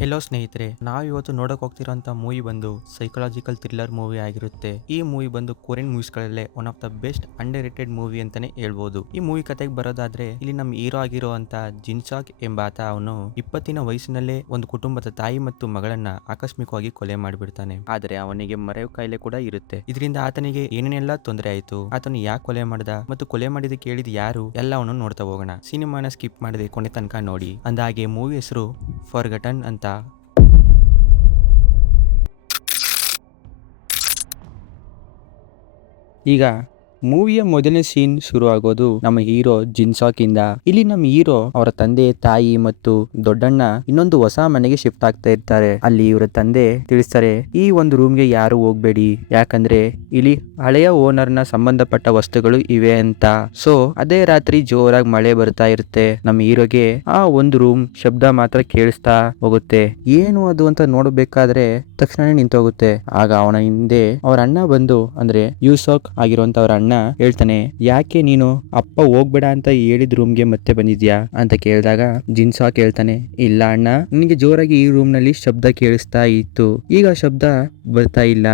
Hello ಸ್ನೇಹಿತರೆ, ನಾವಿವತ್ತು ನೋಡಕ್ ಹೋಗ್ತಿರೋಂಥ ಮೂವಿ ಬಂದು ಸೈಕಲಾಜಿಕಲ್ ಥ್ರಿಲ್ಲರ್ ಮೂವಿ ಆಗಿರುತ್ತೆ. ಈ ಮೂವಿ ಬಂದು ಕೊರಿಯನ್ ಮೂವೀಸ್ಗಳಲ್ಲೇ one of the best underrated movie ಅಂತಾನೆ ಹೇಳ್ಬೋದು. ಈ ಮೂವಿ ಕತೆಗೆ ಬರೋದಾದ್ರೆ ಇಲ್ಲಿ ನಮ್ಮ ಹೀರೋ ಆಗಿರೋ ಅಂತ ಜಿನ್ಸಾಕ್ ಎಂಬಾತ ಅವನು 20ನ ವಯಸ್ಸಿನಲ್ಲೇ ಒಂದು ಕುಟುಂಬದ ತಾಯಿ ಮತ್ತು ಮಗಳನ್ನ ಆಕಸ್ಮಿಕವಾಗಿ ಕೊಲೆ ಮಾಡಿಬಿಡ್ತಾನೆ. ಆದ್ರೆ ಅವನಿಗೆ ಮರೆವು ಕಾಯಿಲೆ ಕೂಡ ಇರುತ್ತೆ. ಇದರಿಂದ ಆತನಿಗೆ ಏನೇನೆಲ್ಲ ತೊಂದರೆ ಆಯ್ತು, ಆತನು ಯಾಕೆ ಕೊಲೆ ಮಾಡ್ದ ಮತ್ತು ಕೊಲೆ ಮಾಡಿದ ಕೇಳಿದ ಯಾರು ಎಲ್ಲವನ್ನು ನೋಡ್ತಾ ಹೋಗೋಣ. ಸಿನಿಮಾನ ಸ್ಕಿಪ್ ಮಾಡದೆ ಕೊನೆ ತನಕ ನೋಡಿ. ಅಂದಾಗೆ ಮೂವಿ ಹೆಸರು ಫಾರ್ಗಟನ್ ಅಂತ. ಈಗ ಮೂವಿಯ ಮೊದಲನೇ ಸೀನ್ ಶುರು ಆಗೋದು ನಮ್ಮ ಹೀರೋ ಜಿನ್ಸಾಕ್ ಇಂದ. ಇಲ್ಲಿ ನಮ್ಮ ಹೀರೋ ಅವರ ತಂದೆ ತಾಯಿ ಮತ್ತು ದೊಡ್ಡಣ್ಣ ಇನ್ನೊಂದು ಹೊಸ ಮನೆಗೆ ಶಿಫ್ಟ್ ಆಗ್ತಾ ಇರ್ತಾರೆ. ಅಲ್ಲಿ ಇವರ ತಂದೆ ತಿಳಿಸ್ತಾರೆ, ಈ ಒಂದು ರೂಮ್ಗೆ ಯಾರು ಹೋಗ್ಬೇಡಿ, ಯಾಕಂದ್ರೆ ಇಲ್ಲಿ ಹಳೆಯ ಓನರ್ ನ ಸಂಬಂಧಪಟ್ಟ ವಸ್ತುಗಳು ಇವೆ ಅಂತ. ಸೊ ಅದೇ ರಾತ್ರಿ ಜೋರಾಗಿ ಮಳೆ ಬರ್ತಾ ಇರುತ್ತೆ. ನಮ್ಮ ಹೀರೋಗೆ ಆ ಒಂದು ರೂಮ್ ಶಬ್ದ ಮಾತ್ರ ಕೇಳಿಸ್ತಾ ಹೋಗುತ್ತೆ. ಏನು ಅದು ಅಂತ ನೋಡ್ಬೇಕಾದ್ರೆ ತಕ್ಷಣ ನಿಂತೋಗುತ್ತೆ. ಆಗ ಅವನ ಹಿಂದೆ ಅವ್ರ ಅಣ್ಣ ಬಂದು, ಅಂದ್ರೆ ಯೂಸಾಕ್ ಆಗಿರುವಂತ ಅವ್ರ ಅಣ್ಣ ಹೇಳ್ತಾನೆ, ಯಾಕೆ ನೀನು ಅಪ್ಪ ಹೋಗ್ಬೇಡ ಅಂತ ಹೇಳಿದ ರೂಮ್ಗೆ ಮತ್ತೆ ಬಂದಿದ್ಯಾ ಅಂತ ಕೇಳಿದಾಗ ಜಿನ್ಸಾಕ್ ಹೇಳ್ತಾನೆ, ಇಲ್ಲ ಅಣ್ಣ, ನಿನಗೆ ಜೋರಾಗಿ ಈ ರೂಮ್ ನಲ್ಲಿ ಶಬ್ದ ಕೇಳಿಸ್ತಾ ಇತ್ತು, ಈಗ ಶಬ್ದ ಬರ್ತಾ ಇಲ್ಲ.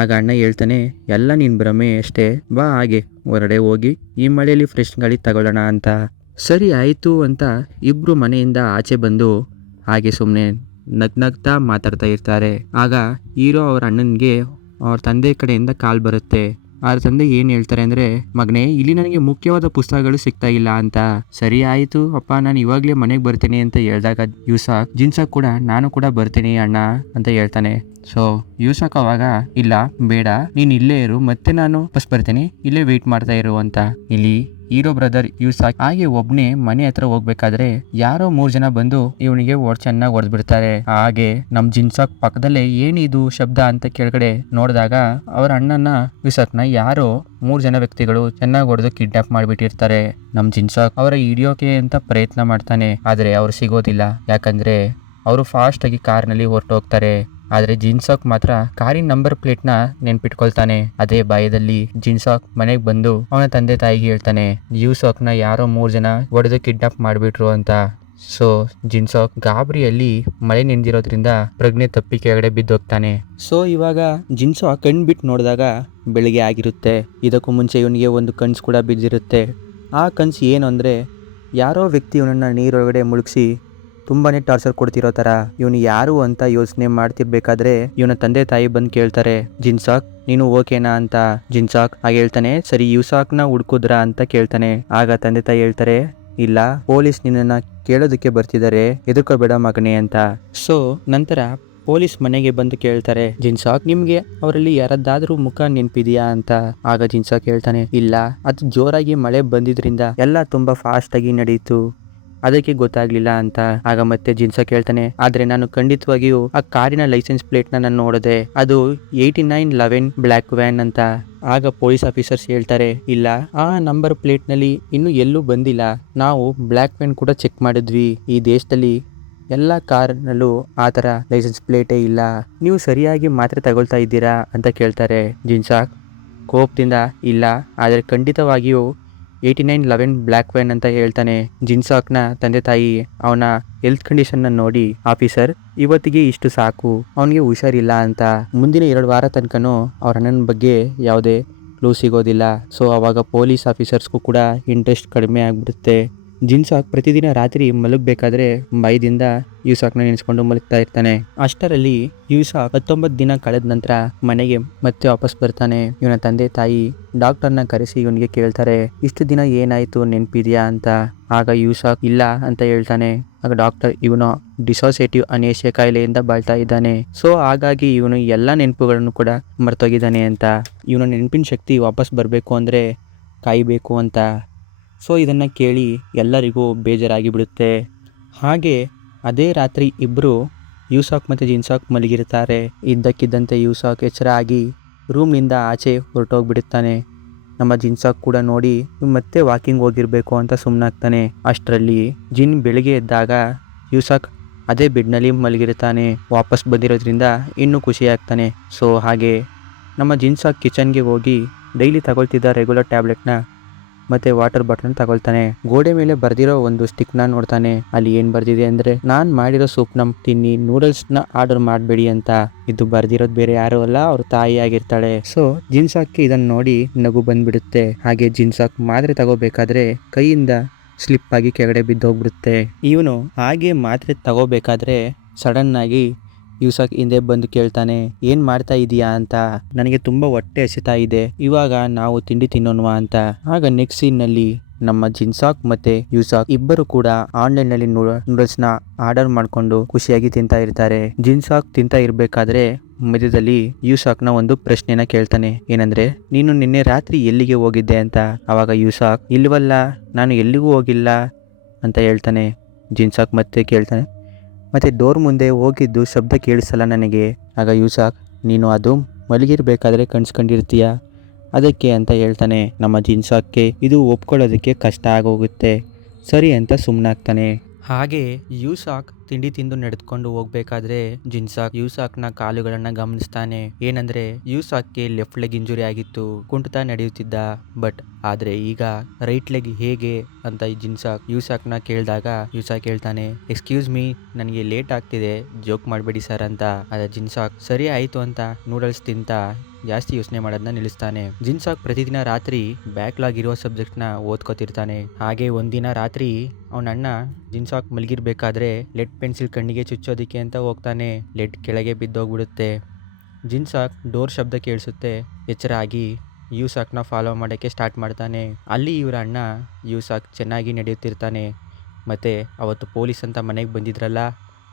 ಆಗ ಅಣ್ಣ ಹೇಳ್ತಾನೆ, ಎಲ್ಲ ನಿನ್ ಭ್ರಮೆ ಅಷ್ಟೇ, ಬಾ ಹಾಗೆ ಹೊರಡೆ ಹೋಗಿ ಈ ಮಳೆಯಲ್ಲಿ ಫ್ರೆಶ್ ಗಾಳಿ ತಗೊಳ್ಳೋಣ ಅಂತ. ಸರಿ ಆಯ್ತು ಅಂತ ಇಬ್ರು ಮನೆಯಿಂದ ಆಚೆ ಬಂದು ಹಾಗೆ ಸುಮ್ಮನೆ ನಗ್ನಗ್ತಾ ಮಾತಾಡ್ತಾ ಇರ್ತಾರೆ. ಆಗ ಹೀರೋ ಅವ್ರ ಅಣ್ಣನ್ಗೆ ಅವ್ರ ತಂದೆ ಕಡೆಯಿಂದ ಕಾಲ್ ಬರುತ್ತೆ. ಅವ್ರ ತಂದೆ ಏನ್ ಹೇಳ್ತಾರೆ ಅಂದ್ರೆ, ಮಗನೇ, ಇಲ್ಲಿ ನನಗೆ ಮುಖ್ಯವಾದ ಪುಸ್ತಕಗಳು ಸಿಗ್ತಾ ಇಲ್ಲ ಅಂತ. ಸರಿ ಆಯ್ತು ಅಪ್ಪ, ನಾನು ಇವಾಗ್ಲೇ ಮನೆಗೆ ಬರ್ತೀನಿ ಅಂತ ಹೇಳಿದಾಗ ಜಿನ್ಸಾಕ್ ಕೂಡ ನಾನು ಕೂಡ ಬರ್ತೀನಿ ಅಣ್ಣ ಅಂತ ಹೇಳ್ತಾನೆ. ಸೊ ಯೂಸಾಕ್ ಅವಾಗ, ಇಲ್ಲ ಬೇಡ, ನೀನ್ ಇಲ್ಲೇ ಇರು, ಮತ್ತೆ ನಾನು ಬಸ್ ಬರ್ತೀನಿ, ಇಲ್ಲೇ ವೇಟ್ ಮಾಡ್ತಾ ಇರು ಅಂತ. ಇಲ್ಲಿ ಹೀರೋ ಬ್ರದರ್ ಯೂಸಾಕ್ ಹಾಗೆ ಒಬ್ನೇ ಮನೆ ಹತ್ರ ಹೋಗ್ಬೇಕಾದ್ರೆ ಯಾರೋ 3 ಜನ ಬಂದು ಇವನಿಗೆ ಚೆನ್ನಾಗಿ ಹೊಡೆದ್ಬಿಡ್ತಾರೆ. ಹಾಗೆ ನಮ್ ಜಿನ್ಸಾಕ್ ಪಕ್ಕದಲ್ಲೇ ಏನಿದು ಶಬ್ದ ಅಂತ ಕೆಳಗಡೆ ನೋಡಿದಾಗ ಅವ್ರ ಅಣ್ಣನ ಯೂಸಾಕ್ನ ಯಾರೋ 3 ಜನ ವ್ಯಕ್ತಿಗಳು ಚೆನ್ನಾಗಿ ಹೊಡೆದು ಕಿಡ್ನಾಪ್ ಮಾಡ್ಬಿಟ್ಟಿರ್ತಾರೆ. ನಮ್ ಜಿನ್ಸಾಕ್ ಅವರ ಹಿಡಿಯೋಕೆ ಅಂತ ಪ್ರಯತ್ನ ಮಾಡ್ತಾನೆ, ಆದ್ರೆ ಅವ್ರು ಸಿಗೋದಿಲ್ಲ. ಯಾಕಂದ್ರೆ ಅವರು ಫಾಸ್ಟ್ ಆಗಿ ಕಾರ್ನಲ್ಲಿ ಹೊರಟೋಗ್ತಾರೆ. ಆದ್ರೆ ಜಿನ್ಸಾಕ್ ಮಾತ್ರ ಕಾರಿನ ನಂಬರ್ ಪ್ಲೇಟ್ ನ ನೆನ್ಪಿಟ್ಕೊಳ್ತಾನೆ. ಅದೇ ಭಯದಲ್ಲಿ ಜಿನ್ಸಾಕ್ ಮನೆಗ್ ಬಂದು ಅವನ ತಂದೆ ತಾಯಿಗೆ ಹೇಳ್ತಾನೆ, ಯೂಸಾಕ್ ನ ಯಾರೋ 3 ಜನ ಹೊಡೆದು ಕಿಡ್ನಾಪ್ ಮಾಡ್ಬಿಟ್ರು ಅಂತ. ಸೊ ಜಿನ್ಸಾಕ್ ಗಾಬರಿಯಲ್ಲಿ ಮಳೆ ನಿಂದಿರೋದ್ರಿಂದ ಪ್ರಜ್ಞೆ ತಪ್ಪಿ ಕೆಳಗಡೆ ಬಿದ್ದೋಗ್ತಾನೆ. ಸೊ ಇವಾಗ ಜಿನ್ಸಾಕ್ ಕಣ್ ಬಿಟ್ಟು ನೋಡಿದಾಗ ಬೆಳಿಗ್ಗೆ ಆಗಿರುತ್ತೆ. ಇದಕ್ಕೂ ಮುಂಚೆ ಇವನಿಗೆ ಒಂದು ಕನ್ಸು ಕೂಡ ಬಿದ್ದಿರುತ್ತೆ. ಆ ಕನ್ಸು ಏನು ಅಂದ್ರೆ, ಯಾರೋ ವ್ಯಕ್ತಿ ಇವನನ್ನ ನೀರೊಳಗಡೆ ಮುಳುಗಿಸಿ ತುಂಬಾನೇ ಟಾರ್ಚರ್ ಕೊಡ್ತಿರೋ ತರ. ಇವನು ಯಾರು ಅಂತ ಯೋಚನೆ ಮಾಡ್ತಿರ್ಬೇಕಾದ್ರೆ ಇವನ ತಂದೆ ತಾಯಿ ಬಂದು ಕೇಳ್ತಾರೆ, ಜಿನ್ಸಾಕ್ ನೀನು ಓಕೆನಾ ಅಂತ. ಜಿನ್ಸಾಕ್ ಹಾಗೆ ಹೇಳ್ತಾನೆ, ಸರಿ ಯೂಸಾಕ್ನ ಹುಡ್ಕುದ್ರಾ ಅಂತ ಕೇಳ್ತಾನೆ. ಆಗ ತಂದೆ ತಾಯಿ ಹೇಳ್ತಾರೆ, ಇಲ್ಲ, ಪೊಲೀಸ್ ನಿನ್ನನ್ನ ಕೇಳೋದಕ್ಕೆ ಬರ್ತಿದ್ದಾರೆ, ಎದುರ್ಕೋಬೇಡ ಮಗನೇ ಅಂತ. ಸೊ ನಂತರ ಪೊಲೀಸ್ ಮನೆಗೆ ಬಂದು ಕೇಳ್ತಾರೆ, ಜಿನ್ಸಾಕ್ ನಿಮ್ಗೆ ಅವರಲ್ಲಿ ಯಾರದ್ದಾದ್ರೂ ಮುಖ ನೆನ್ಪಿದ್ಯಾ ಅಂತ. ಆಗ ಜಿನ್ಸಾಕ್ ಹೇಳ್ತಾನೆ, ಇಲ್ಲ, ಅದು ಜೋರಾಗಿ ಮಳೆ ಬಂದಿದ್ರಿಂದ ಎಲ್ಲ ತುಂಬಾ ಫಾಸ್ಟ್ ಆಗಿ ನಡೀತು, ಅದಕ್ಕೆ ಗೊತ್ತಾಗ್ಲಿಲ್ಲ ಅಂತ. ಆಗ ಮತ್ತೆ ಜಿನ್ಸಾಕ್ ಹೇಳ್ತಾನೆ, ಆದ್ರೆ ನಾನು ಖಂಡಿತವಾಗಿಯೂ ಆ ಕಾರಿನ ಲೈಸೆನ್ಸ್ ಪ್ಲೇಟ್ ನಾನು ನೋಡಿದೆ, ಅದು 8911 ಬ್ಲ್ಯಾಕ್ ವ್ಯಾನ್ ಅಂತ. ಆಗ ಪೊಲೀಸ್ ಆಫೀಸರ್ಸ್ ಹೇಳ್ತಾರೆ, ಇಲ್ಲ, ಆ ನಂಬರ್ ಪ್ಲೇಟ್ ನಲ್ಲಿ ಇನ್ನು ಎಲ್ಲೂ ಬಂದಿಲ್ಲ, ನಾವು ಬ್ಲ್ಯಾಕ್ ವ್ಯಾನ್ ಕೂಡ ಚೆಕ್ ಮಾಡಿದ್ವಿ, ಈ ದೇಶದಲ್ಲಿ ಎಲ್ಲ ಕಾರ್ನಲ್ಲೂ ಆ ಥರ ಲೈಸೆನ್ಸ್ ಪ್ಲೇಟೇ ಇಲ್ಲ, ನೀವು ಸರಿಯಾಗಿ ಮಾತ್ರೆ ತಗೊಳ್ತಾ ಇದ್ದೀರಾ ಅಂತ ಕೇಳ್ತಾರೆ. ಜಿನ್ಸಾಕ್ ಕೋಪದಿಂದ, ಇಲ್ಲ, ಆದರೆ ಖಂಡಿತವಾಗಿಯೂ 8911 ಬ್ಲ್ಯಾಕ್ ವ್ಯಾನ್ ಅಂತ ಹೇಳ್ತಾನೆ. ಜಿನ್ಸಾಕ್ನ ತಂದೆ ತಾಯಿ ಅವನ ಹೆಲ್ತ್ ಕಂಡೀಷನ್ ನೋಡಿ, ಆಫೀಸರ್ ಇವತ್ತಿಗೆ ಇಷ್ಟು ಸಾಕು, ಅವನಿಗೆ ಹುಷಾರಿಲ್ಲ ಅಂತ. ಮುಂದಿನ 2 ವಾರ ತನಕನೂ ಅವ್ರ ಅಣ್ಣನ ಬಗ್ಗೆ ಯಾವುದೇ ಕ್ಲೂ ಸಿಗೋದಿಲ್ಲ. ಸೊ ಅವಾಗ ಪೊಲೀಸ್ ಆಫೀಸರ್ಸ್ಗೂ ಕೂಡ ಇಂಟ್ರೆಸ್ಟ್ ಕಡಿಮೆ ಆಗ್ಬಿಡುತ್ತೆ. ಜಿನ್ಸಾಕ್ ಪ್ರತಿದಿನ ರಾತ್ರಿ ಮಲಗಬೇಕಾದ್ರೆ ಭಯದಿಂದ ಯೂಸಾಕ್ನ ನೆನೆಸ್ಕೊಂಡು ಮಲಗ್ತಾ ಇರ್ತಾನೆ. ಅಷ್ಟರಲ್ಲಿ ಯೂಸಾಕ್ 19 ದಿನ ಕಳೆದ ನಂತರ ಮನೆಗೆ ಮತ್ತೆ ವಾಪಸ್ ಬರ್ತಾನೆ. ಇವನ ತಂದೆ ತಾಯಿ ಡಾಕ್ಟರ್ನ ಕರೆಸಿ ಇವನಿಗೆ ಕೇಳ್ತಾರೆ, ಇಷ್ಟು ದಿನ ಏನಾಯ್ತು, ನೆನ್ಪಿದ್ಯಾ ಅಂತ. ಆಗ ಯೂಸಾಕ್ ಇಲ್ಲ ಅಂತ ಹೇಳ್ತಾನೆ. ಆಗ ಡಾಕ್ಟರ್, ಇವನು ಡಿಸೋಸಿಯೇಟಿವ್ ಅನೇಷಿಯಾ ಕಾಯಿಲೆಯಿಂದ ಬಾಳ್ತಾ ಇದ್ದಾನೆ, ಸೊ ಹಾಗಾಗಿ ಇವನು ಎಲ್ಲ ನೆನಪುಗಳನ್ನು ಕೂಡ ಮರ್ತೋಗಿದ್ದಾನೆ ಅಂತ. ಇವನ ನೆನಪಿನ ಶಕ್ತಿ ವಾಪಸ್ ಬರಬೇಕು ಅಂದ್ರೆ ಕಾಯಬೇಕು ಅಂತ. ಸೊ ಇದನ್ನು ಕೇಳಿ ಎಲ್ಲರಿಗೂ ಬೇಜಾರಾಗಿ ಬಿಡುತ್ತೆ. ಹಾಗೆ ಅದೇ ರಾತ್ರಿ ಇಬ್ಬರು ಯೂಸಾಕ್ ಮತ್ತು ಜಿನ್ಸಾಕ್ ಮಲಗಿರ್ತಾರೆ. ಇದ್ದಕ್ಕಿದ್ದಂತೆ ಯೂಸಾಕ್ ಎಚ್ಚರ ಆಗಿ ರೂಮ್ನಿಂದ ಆಚೆ ಹೊರಟೋಗ್ಬಿಡುತ್ತಾನೆ. ನಮ್ಮ ಜಿನ್ಸಾಕ್ ಕೂಡ ನೋಡಿ ಮತ್ತೆ ವಾಕಿಂಗ್ ಹೋಗಿರಬೇಕು ಅಂತ ಸುಮ್ಮನಾಗ್ತಾನೆ. ಅಷ್ಟರಲ್ಲಿ ಬೆಳಿಗ್ಗೆ ಎದ್ದಾಗ ಯೂಸಾಕ್ ಅದೇ ಬೆಡ್ನಲ್ಲಿ ಮಲಗಿರ್ತಾನೆ. ವಾಪಸ್ ಬಂದಿರೋದ್ರಿಂದ ಇನ್ನೂ ಖುಷಿಯಾಗ್ತಾನೆ. ಸೊ ಹಾಗೆ ನಮ್ಮ ಜಿನ್ಸಾಕ್ ಕಿಚನ್ಗೆ ಹೋಗಿ ಡೈಲಿ ತಗೊಳ್ತಿದ್ದ ರೆಗ್ಯುಲರ್ ಟ್ಯಾಬ್ಲೆಟ್ನ ಮತ್ತೆ ವಾಟರ್ ಬಾಟಲ್ ತಗೊಳ್ತಾನೆ. ಗೋಡೆ ಮೇಲೆ ಬರ್ದಿರೋ ಒಂದು ಸ್ಟಿಕ್ ನ ನೋಡ್ತಾನೆ. ಅಲ್ಲಿ ಏನ್ ಬರ್ದಿದೆ ಅಂದ್ರೆ, ನಾನ್ ಮಾಡಿರೋ ಸೂಪ್ ನ ತಿನ್ನಿ, ನೂಡಲ್ಸ್ ನ ಆರ್ಡರ್ ಮಾಡಬೇಡಿ ಅಂತ. ಇದು ಬರ್ದಿರೋದ್ ಬೇರೆ ಯಾರು ಅಲ್ಲ, ಅವ್ರ ತಾಯಿ ಆಗಿರ್ತಾಳೆ. ಸೊ ಜಿನ್ಸಾಕ್ಗೆ ಇದನ್ನ ನೋಡಿ ನಗು ಬಂದ್ಬಿಡುತ್ತೆ. ಹಾಗೆ ಜಿನ್ಸಾಕ್ ಮಾತ್ರೆ ತಗೋಬೇಕಾದ್ರೆ ಕೈಯಿಂದ ಸ್ಲಿಪ್ ಆಗಿ ಕೆಳಗಡೆ ಬಿದ್ದೋಗ್ಬಿಡುತ್ತೆ. ಇವನು ಹಾಗೆ ಮಾತ್ರೆ ತಗೋಬೇಕಾದ್ರೆ ಸಡನ್ ಆಗಿ ಯೂಸಕ್ ಹಿಂದೆ ಬಂದು ಕೇಳ್ತಾನೆ, ಏನ್ ಮಾಡ್ತಾ ಇದೀಯಾ ಅಂತ. ನನಗೆ ತುಂಬಾ ಹೊಟ್ಟೆ ಹಸಿತಾ ಇದೆ, ಇವಾಗ ನಾವು ತಿಂಡಿ ತಿನ್ನೋಣವಾ ಅಂತ. ಆಗ ನೆಕ್ಸ್ಟ್ ಸೀನ್ ನಲ್ಲಿ ನಮ್ಮ ಜಿನ್ಸಾಕ್ ಮತ್ತೆ ಯೂಸಾಕ್ ಇಬ್ಬರು ಕೂಡ ಆನ್ಲೈನ್ ನಲ್ಲಿ ನೂಡಲ್ಸ್ ನ ಆರ್ಡರ್ ಮಾಡ್ಕೊಂಡು ಖುಷಿಯಾಗಿ ತಿಂತಾ ಇರ್ತಾರೆ. ಜಿನ್ಸಾಕ್ ತಿಂತಾ ಇರ್ಬೇಕಾದ್ರೆ ಮಧ್ಯದಲ್ಲಿ ಯೂಸಾಕ್ ನ ಒಂದು ಪ್ರಶ್ನೆನ ಕೇಳ್ತಾನೆ. ಏನಂದ್ರೆ, ನೀನು ನಿನ್ನೆ ರಾತ್ರಿ ಎಲ್ಲಿಗೆ ಹೋಗಿದ್ದೆ ಅಂತ. ಅವಾಗ ಯೂಸಾಕ್, ಇಲ್ವಲ್ಲ, ನಾನು ಎಲ್ಲಿಗೂ ಹೋಗಿಲ್ಲ ಅಂತ ಹೇಳ್ತಾನೆ. ಜಿನ್ಸಾಕ್ ಮತ್ತೆ ಕೇಳ್ತಾನೆ, ಮತ್ತೆ ಡೋರ್ ಮುಂದೆ ಹೋಗಿದ್ದು ಶಬ್ದ ಕೇಳಿಸಲ್ಲ ನನಗೆ. ಆಗ ಯೂಸಾಕ್, ನೀನು ಅದು ಮಲಗಿರ್ಬೇಕಾದ್ರೆ ಕಣ್ಸ್ಕೊಂಡಿರ್ತೀಯ ಅದಕ್ಕೆ ಅಂತ ಹೇಳ್ತಾನೆ. ನಮ್ಮ ಜಿನ್ಸಾಕ್ಗೆ ಇದು ಒಪ್ಕೊಳ್ಳೋದಕ್ಕೆ ಕಷ್ಟ ಆಗೋಗುತ್ತೆ. ಸರಿ ಅಂತ ಸುಮ್ಮನಾಗ್ತಾನೆ. ಹಾಗೆ ಯೂಸಾಕ್ ತಿಂಡಿ ತಿಂದು ನಡೆದುಕೊಂಡು ಹೋಗ್ಬೇಕಾದ್ರೆ ಜಿನ್ಸಾಕ್ ಯೂಸಾಕ್ನ ಕಾಲುಗಳನ್ನ ಗಮನಿಸ್ತಾನೆ. ಏನಂದ್ರೆ, ಯೂಸಾಕ್ಗೆ ಲೆಫ್ಟ್ ಲೆಗ್ ಇಂಜುರಿ ಆಗಿತ್ತು, ಕುಂಟುತ್ತಾ ನಡೆಯುತ್ತಿದ್ದ. ಬಟ್ ಆದ್ರೆ ಈಗ ರೈಟ್ ಲೆಗ್ ಹೇಗೆ ಅಂತ ಯೂಸಾಕ್ನ ಕೇಳಿದಾಗ ಯೂಸಾಕ್ ಹೇಳ್ತಾನೆ, ಎಕ್ಸ್ಕ್ಯೂಸ್ ಮೀ, ನನಗೆ ಲೇಟ್ ಆಗ್ತಿದೆ, ಜೋಕ್ ಮಾಡಬೇಡಿ ಸರ್ ಅಂತ. ಅದೇ ಜಿನ್ಸಾಕ್ ಸರಿ ಆಯ್ತು ಅಂತ ನೂಡಲ್ಸ್ ತಿಂತ ಜಾಸ್ತಿ ಯೋಚನೆ ಮಾಡೋದನ್ನ ನಿಲ್ಲಿಸ್ತಾನೆ. ಜಿನ್ಸಾಕ್ ಪ್ರತಿದಿನ ರಾತ್ರಿ ಬ್ಯಾಕ್ಲಾಗ್ ಇರುವ ಸಬ್ಜೆಕ್ಟ್ ನ ಓದ್ಕೋತಿರ್ತಾನೆ. ಹಾಗೆ ಒಂದಿನ ರಾತ್ರಿ ಅವನ ಅಣ್ಣ ಜಿನ್ಸಾಕ್ ಮಲಗಿರ್ಬೇಕಾದ್ರೆ ಲೆಡ್ ಪೆನ್ಸಿಲ್ ಕಣ್ಣಿಗೆ ಚುಚ್ಚೋದಿಕ್ಕೆ ಅಂತ ಹೋಗ್ತಾನೆ. ಲೆಡ್ ಕೆಳಗೆ ಬಿದ್ದೋಗ್ಬಿಡುತ್ತೆ. ಜಿನ್ಸಾಕ್ ಡೋರ್ ಶಬ್ದ ಕೇಳಿಸುತ್ತೆ. ಎಚ್ಚರ ಆಗಿ ಯೂಸಾಕ್ನ ಫಾಲೋ ಮಾಡೋಕ್ಕೆ ಸ್ಟಾರ್ಟ್ ಮಾಡ್ತಾನೆ. ಅಲ್ಲಿ ಇವರ ಅಣ್ಣ ಯೂಸಾಕ್ ಚೆನ್ನಾಗಿ ನಡೆಯುತ್ತಿರ್ತಾನೆ. ಮತ್ತೆ ಅವತ್ತು ಪೊಲೀಸ್ ಅಂತ ಮನೆಗೆ ಬಂದಿದ್ರಲ್ಲ,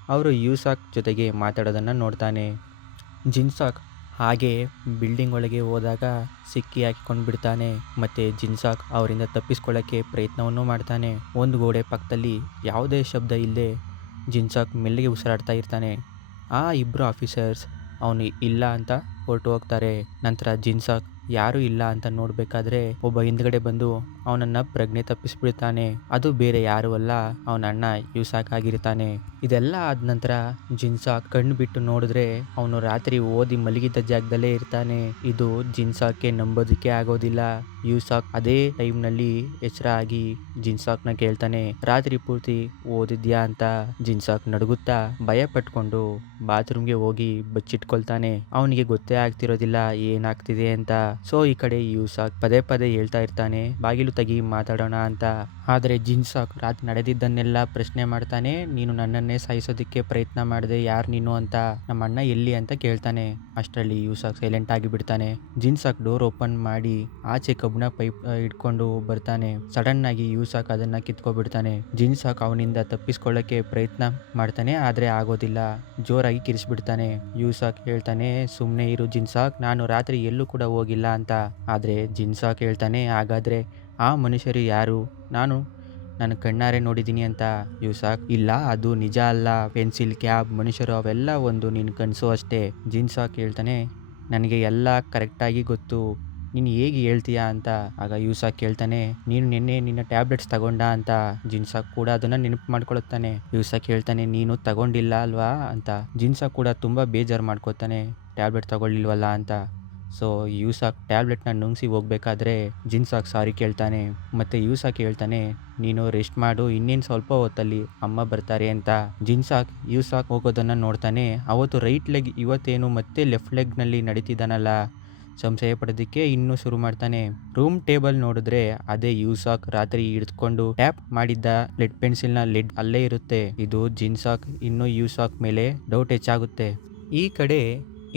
ಅವರು ಯೂಸಾಕ್ ಜೊತೆಗೆ ಮಾತಾಡೋದನ್ನು ನೋಡ್ತಾನೆ. ಜಿನ್ಸಾಕ್ ಹಾಗೆ ಬಿಲ್ಡಿಂಗ್ ಒಳಗೆ ಹೋದಾಗ ಸಿಕ್ಕಿ ಹಾಕಿಕೊಂಡು ಬಿಡ್ತಾನೆ. ಮತ್ತೆ ಜಿನ್ಸಾಕ್ ಅವರಿಂದ ತಪ್ಪಿಸ್ಕೊಳ್ಳೋಕ್ಕೆ ಪ್ರಯತ್ನವನ್ನು ಮಾಡ್ತಾನೆ. ಒಂದು ಗೋಡೆ ಪಕ್ಕದಲ್ಲಿ ಯಾವುದೇ ಶಬ್ದ ಇಲ್ಲದೆ ಜಿನ್ಸಾಕ್ ಮೆಲ್ಲಿಗೆ ಉಸಿರಾಡ್ತಾ ಇರ್ತಾನೆ. ಆ ಇಬ್ಬರು ಆಫೀಸರ್ಸ್ ಅವನು ಇಲ್ಲ ಅಂತ ಹೊರಟು ಹೋಗ್ತಾರೆ. ನಂತರ ಜಿನ್ಸಾಕ್ ಯಾರೂ ಇಲ್ಲ ಅಂತ ನೋಡ್ಬೇಕಾದ್ರೆ ಒಬ್ಬ ಹಿಂದ್ಗಡೆ ಬಂದು ಅವನನ್ನ ಪ್ರಜ್ಞೆ ತಪ್ಪಿಸ್ಬಿಡ್ತಾನೆ. ಅದು ಬೇರೆ ಯಾರು ಅಲ್ಲ, ಅವನ ಅಣ್ಣ ಯೂಸಾಕ್ ಆಗಿರ್ತಾನೆ. ಇದೆಲ್ಲ ಆದ ನಂತರ ಜಿನ್ಸಾಕ್ ಕಣ್ಣು ಬಿಟ್ಟು ನೋಡಿದ್ರೆ ಅವನು ರಾತ್ರಿ ಓದಿ ಮಲಗಿದ್ದ ಜಾಗದಲ್ಲೇ ಇರ್ತಾನೆ. ಇದು ಜಿನ್ಸಾಕ್ಗೆ ನಂಬೋದಕ್ಕೆ ಆಗೋದಿಲ್ಲ. ಯೂಸಾಕ್ ಅದೇ ಟೈಮ್ ನಲ್ಲಿ ಎಚ್ಚರ ಆಗಿ ಜಿನ್ಸಾಕ್ನ ಕೇಳ್ತಾನೆ, ರಾತ್ರಿ ಪೂರ್ತಿ ಓದಿದ್ಯಾ ಅಂತ. ಜಿನ್ಸಾಕ್ ನಡುಗುತ್ತಾ ಭಯ ಪಟ್ಕೊಂಡು ಬಾತ್ರೂಮ್ಗೆ ಹೋಗಿ ಬಚ್ಚಿಟ್ಕೊಳ್ತಾನೆ. ಅವನಿಗೆ ಗೊತ್ತೇ ಆಗ್ತಿರೋದಿಲ್ಲ ಏನಾಗ್ತಿದೆ ಅಂತ. ಸೊ ಈ ಕಡೆ ಯೂಸಾಕ್ ಪದೇ ಪದೇ ಹೇಳ್ತಾ ಇರ್ತಾನೆ, ಬಾಗಿಲು ತೆಗಿ, ಮಾತಾಡೋಣ ಅಂತ. ಆದ್ರೆ ಜಿನ್ಸಾಕ್ ರಾತ್ರಿ ನಡೆದಿದ್ದನ್ನೆಲ್ಲ ಪ್ರಶ್ನೆ ಮಾಡ್ತಾನೆ. ನೀನು ನನ್ನನ್ನೇ ಸಾಯಿಸೋದಿಕ್ಕೆ ಪ್ರಯತ್ನ ಮಾಡಿದೆ, ಯಾರು ನೀನು ಅಂತ, ನಮ್ಮ ಅಣ್ಣ ಎಲ್ಲಿ ಅಂತ ಕೇಳ್ತಾನೆ. ಅಷ್ಟರಲ್ಲಿ ಯೂಸಾಕ್ ಸೈಲೆಂಟ್ ಆಗಿ ಬಿಡ್ತಾನೆ. ಜಿನ್ಸಾಕ್ ಡೋರ್ ಓಪನ್ ಮಾಡಿ ಆಚೆ ಕಬ್ಬಿಣ ಪೈಪ್ ಇಟ್ಕೊಂಡು ಬರ್ತಾನೆ. ಸಡನ್ ಆಗಿ ಯೂಸಾಕ್ ಅದನ್ನ ಕಿತ್ಕೊಬಿಡ್ತಾನೆ. ಜಿನ್ಸಾಕ್ ಅವನಿಂದ ತಪ್ಪಿಸ್ಕೊಳ್ಳಕ್ಕೆ ಪ್ರಯತ್ನ ಮಾಡ್ತಾನೆ, ಆದ್ರೆ ಆಗೋದಿಲ್ಲ. ಜೋರಾಗಿ ಕಿರಿಸ್ಬಿಡ್ತಾನೆ. ಯೂಸಾಕ್ ಹೇಳ್ತಾನೆ, ಸುಮ್ನೆ ಇರು ಜಿನ್ಸಾಕ್, ನಾನು ರಾತ್ರಿ ಎಲ್ಲೂ ಕೂಡ ಹೋಗಿಲ್ಲ ಅಂತ. ಆದ್ರೆ ಜಿನ್ಸಾಕ್ ಹೇಳ್ತಾನೆ, ಹಾಗಾದ್ರೆ ಆ ಮನುಷ್ಯರು ಯಾರು? ನಾನು ಕಣ್ಣಾರೆ ನೋಡಿದ್ದೀನಿ ಅಂತ. ಯೂಸಾಕ್, ಇಲ್ಲ, ಅದು ನಿಜ ಅಲ್ಲ, ಪೆನ್ಸಿಲ್, ಕ್ಯಾಬ್, ಮನುಷ್ಯರು ಅವೆಲ್ಲ ಒಂದು ನಿನ್ನ ಕನಸು ಅಷ್ಟೇ. ಜಿನ್ಸಾಕ್ ಹೇಳ್ತಾನೆ, ನನಗೆ ಎಲ್ಲ ಕರೆಕ್ಟಾಗಿ ಗೊತ್ತು, ನೀನು ಹೇಗೆ ಹೇಳ್ತೀಯಾ ಅಂತ. ಆಗ ಯೂಸಾಕ್ ಹೇಳ್ತಾನೆ, ನೀನು ನಿನ್ನೆ ನಿನ್ನ ಟ್ಯಾಬ್ಲೆಟ್ಸ್ ತಗೊಂಡ ಅಂತ. ಜಿನ್ಸಾಕ್ ಕೂಡ ಅದನ್ನ ನೆನಪು ಮಾಡ್ಕೊಳುತ್ತಾನೆ. ಯೂಸಾಕ್ ಹೇಳ್ತಾನೆ, ನೀನು ತಗೊಂಡಿಲ್ಲ ಅಲ್ವಾ ಅಂತ. ಜಿನ್ಸಾಕ್ ಕೂಡ ತುಂಬಾ ಬೇಜಾರು ಮಾಡ್ಕೋತಾನೆ, ಟ್ಯಾಬ್ಲೆಟ್ ತಗೊಳ್ಳಿಲ್ವಲ್ಲ ಅಂತ. ಸೊ ಯೂಸಾಕ್ ಟ್ಯಾಬ್ಲೆಟ್ನ ನುಂಗಿಸಿ ಹೋಗ್ಬೇಕಾದ್ರೆ ಜಿನ್ಸಾಕ್ ಸಾರಿ ಕೇಳ್ತಾನೆ. ಮತ್ತೆ ಯೂಸಾಕ್ ಹೇಳ್ತಾನೆ, ನೀನು ರೆಸ್ಟ್ ಮಾಡು, ಇನ್ನೇನು ಸ್ವಲ್ಪ ಹೊತ್ತಲ್ಲಿ ಅಮ್ಮ ಬರ್ತಾರೆ ಅಂತ. ಯೂಸಾಕ್ ಹೋಗೋದನ್ನ ನೋಡ್ತಾನೆ. ಅವತ್ತು ರೈಟ್ ಲೆಗ್, ಇವತ್ತೇನು ಮತ್ತೆ ಲೆಫ್ಟ್ ಲೆಗ್ ನಲ್ಲಿ ನಡೀತಿದ್ದಾನಲ್ಲ, ಸಂಶಯ ಪಡೋದಕ್ಕೆ ಇನ್ನೂ ಶುರು ಮಾಡ್ತಾನೆ. ರೂಮ್ ಟೇಬಲ್ ನೋಡಿದ್ರೆ ಅದೇ ಯೂಸಾಕ್ ರಾತ್ರಿ ಹಿಡಿದುಕೊಂಡು ಟ್ಯಾಪ್ ಮಾಡಿದ್ದ ಲೆಡ್ ಪೆನ್ಸಿಲ್ ನ ಲೆಡ್ ಅಲ್ಲೇ ಇರುತ್ತೆ. ಇದು ಜಿನ್ಸಾಕ್ ಇನ್ನೂ ಯೂಸಾಕ್ ಮೇಲೆ ಡೌಟ್ ಹೆಚ್ಚಾಗುತ್ತೆ. ಈ ಕಡೆ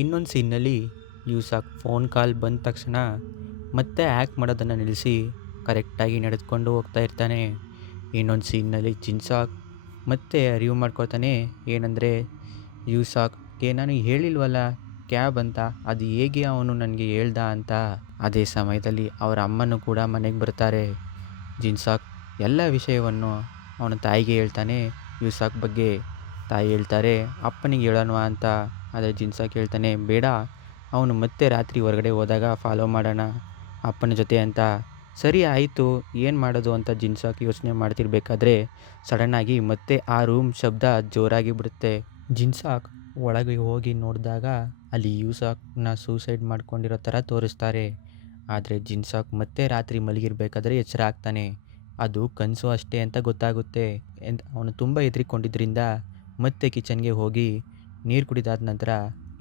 ಇನ್ನೊಂದು ಸೀನ್ನಲ್ಲಿ ಯೂಸಾಕ್ ಫೋನ್ ಕಾಲ್ ಬಂದ ತಕ್ಷಣ ಮತ್ತೆ ಆ್ಯಕ್ಟ್ ಮಾಡೋದನ್ನು ನಿಲ್ಲಿಸಿ ಕರೆಕ್ಟಾಗಿ ನಡೆದುಕೊಂಡು ಹೋಗ್ತಾ ಇರ್ತಾನೆ. ಇನ್ನೊಂದು ಸೀನ್ನಲ್ಲಿ ಜಿನ್ಸಾಕ್ ಮತ್ತೆ ಅರಿವು ಮಾಡ್ಕೊತಾನೆ. ಏನಂದರೆ, ಯೂಸಾಕ್ಗೆ ನಾನು ಹೇಳಿಲ್ವಲ್ಲ ಕ್ಯಾಬ್ ಅಂತ, ಅದು ಹೇಗೆ ಅವನು ನನಗೆ ಹೇಳ್ದ ಅಂತ. ಅದೇ ಸಮಯದಲ್ಲಿ ಅವರ ಅಮ್ಮನೂ ಕೂಡ ಮನೆಗೆ ಬರ್ತಾರೆ. ಜಿನ್ಸಾಕ್ ಎಲ್ಲ ವಿಷಯವನ್ನು ಅವನ ತಾಯಿಗೆ ಹೇಳ್ತಾನೆ. ಯೂಸಾಕ್ ಬಗ್ಗೆ ತಾಯಿ ಹೇಳ್ತಾರೆ, ಅಪ್ಪನಿಗೆ ಹೇಳೋಣ ಅಂತ. ಆದರೆ ಜಿನ್ಸಾಕ್ ಹೇಳ್ತಾನೆ, ಬೇಡ, ಅವನು ಮತ್ತೆ ರಾತ್ರಿ ಹೊರಗಡೆ ಹೋದಾಗ ಫಾಲೋ ಮಾಡೋಣ ಅಪ್ಪನ ಜೊತೆ ಅಂತ. ಸರಿ ಆಯಿತು, ಏನು ಮಾಡೋದು ಅಂತ ಜಿನ್ಸಾಕ್ ಯೋಚನೆ ಮಾಡ್ತಿರ್ಬೇಕಾದ್ರೆ ಸಡನ್ನಾಗಿ ಮತ್ತೆ ಆ ರೂಮ್ ಶಬ್ದ ಜೋರಾಗಿ ಬಿಡುತ್ತೆ. ಜಿನ್ಸಾಕ್ ಒಳಗೆ ಹೋಗಿ ನೋಡಿದಾಗ ಅಲ್ಲಿ ಯೂಸಾಕ್ನ ಸೂಸೈಡ್ ಮಾಡ್ಕೊಂಡಿರೋ ಥರ ತೋರಿಸ್ತಾರೆ. ಆದರೆ ಜಿನ್ಸಾಕ್ ಮತ್ತೆ ರಾತ್ರಿ ಮಲಗಿರ್ಬೇಕಾದ್ರೆ ಎಚ್ಚರ ಆಗ್ತಾನೆ. ಅದು ಕನಸು ಅಷ್ಟೇ ಅಂತ ಗೊತ್ತಾಗುತ್ತೆ. ಅವನು ತುಂಬ ಹೆದರಿಕೊಂಡಿದ್ದರಿಂದ ಮತ್ತೆ ಕಿಚನ್ಗೆ ಹೋಗಿ ನೀರು ಕುಡಿದಾದ ನಂತರ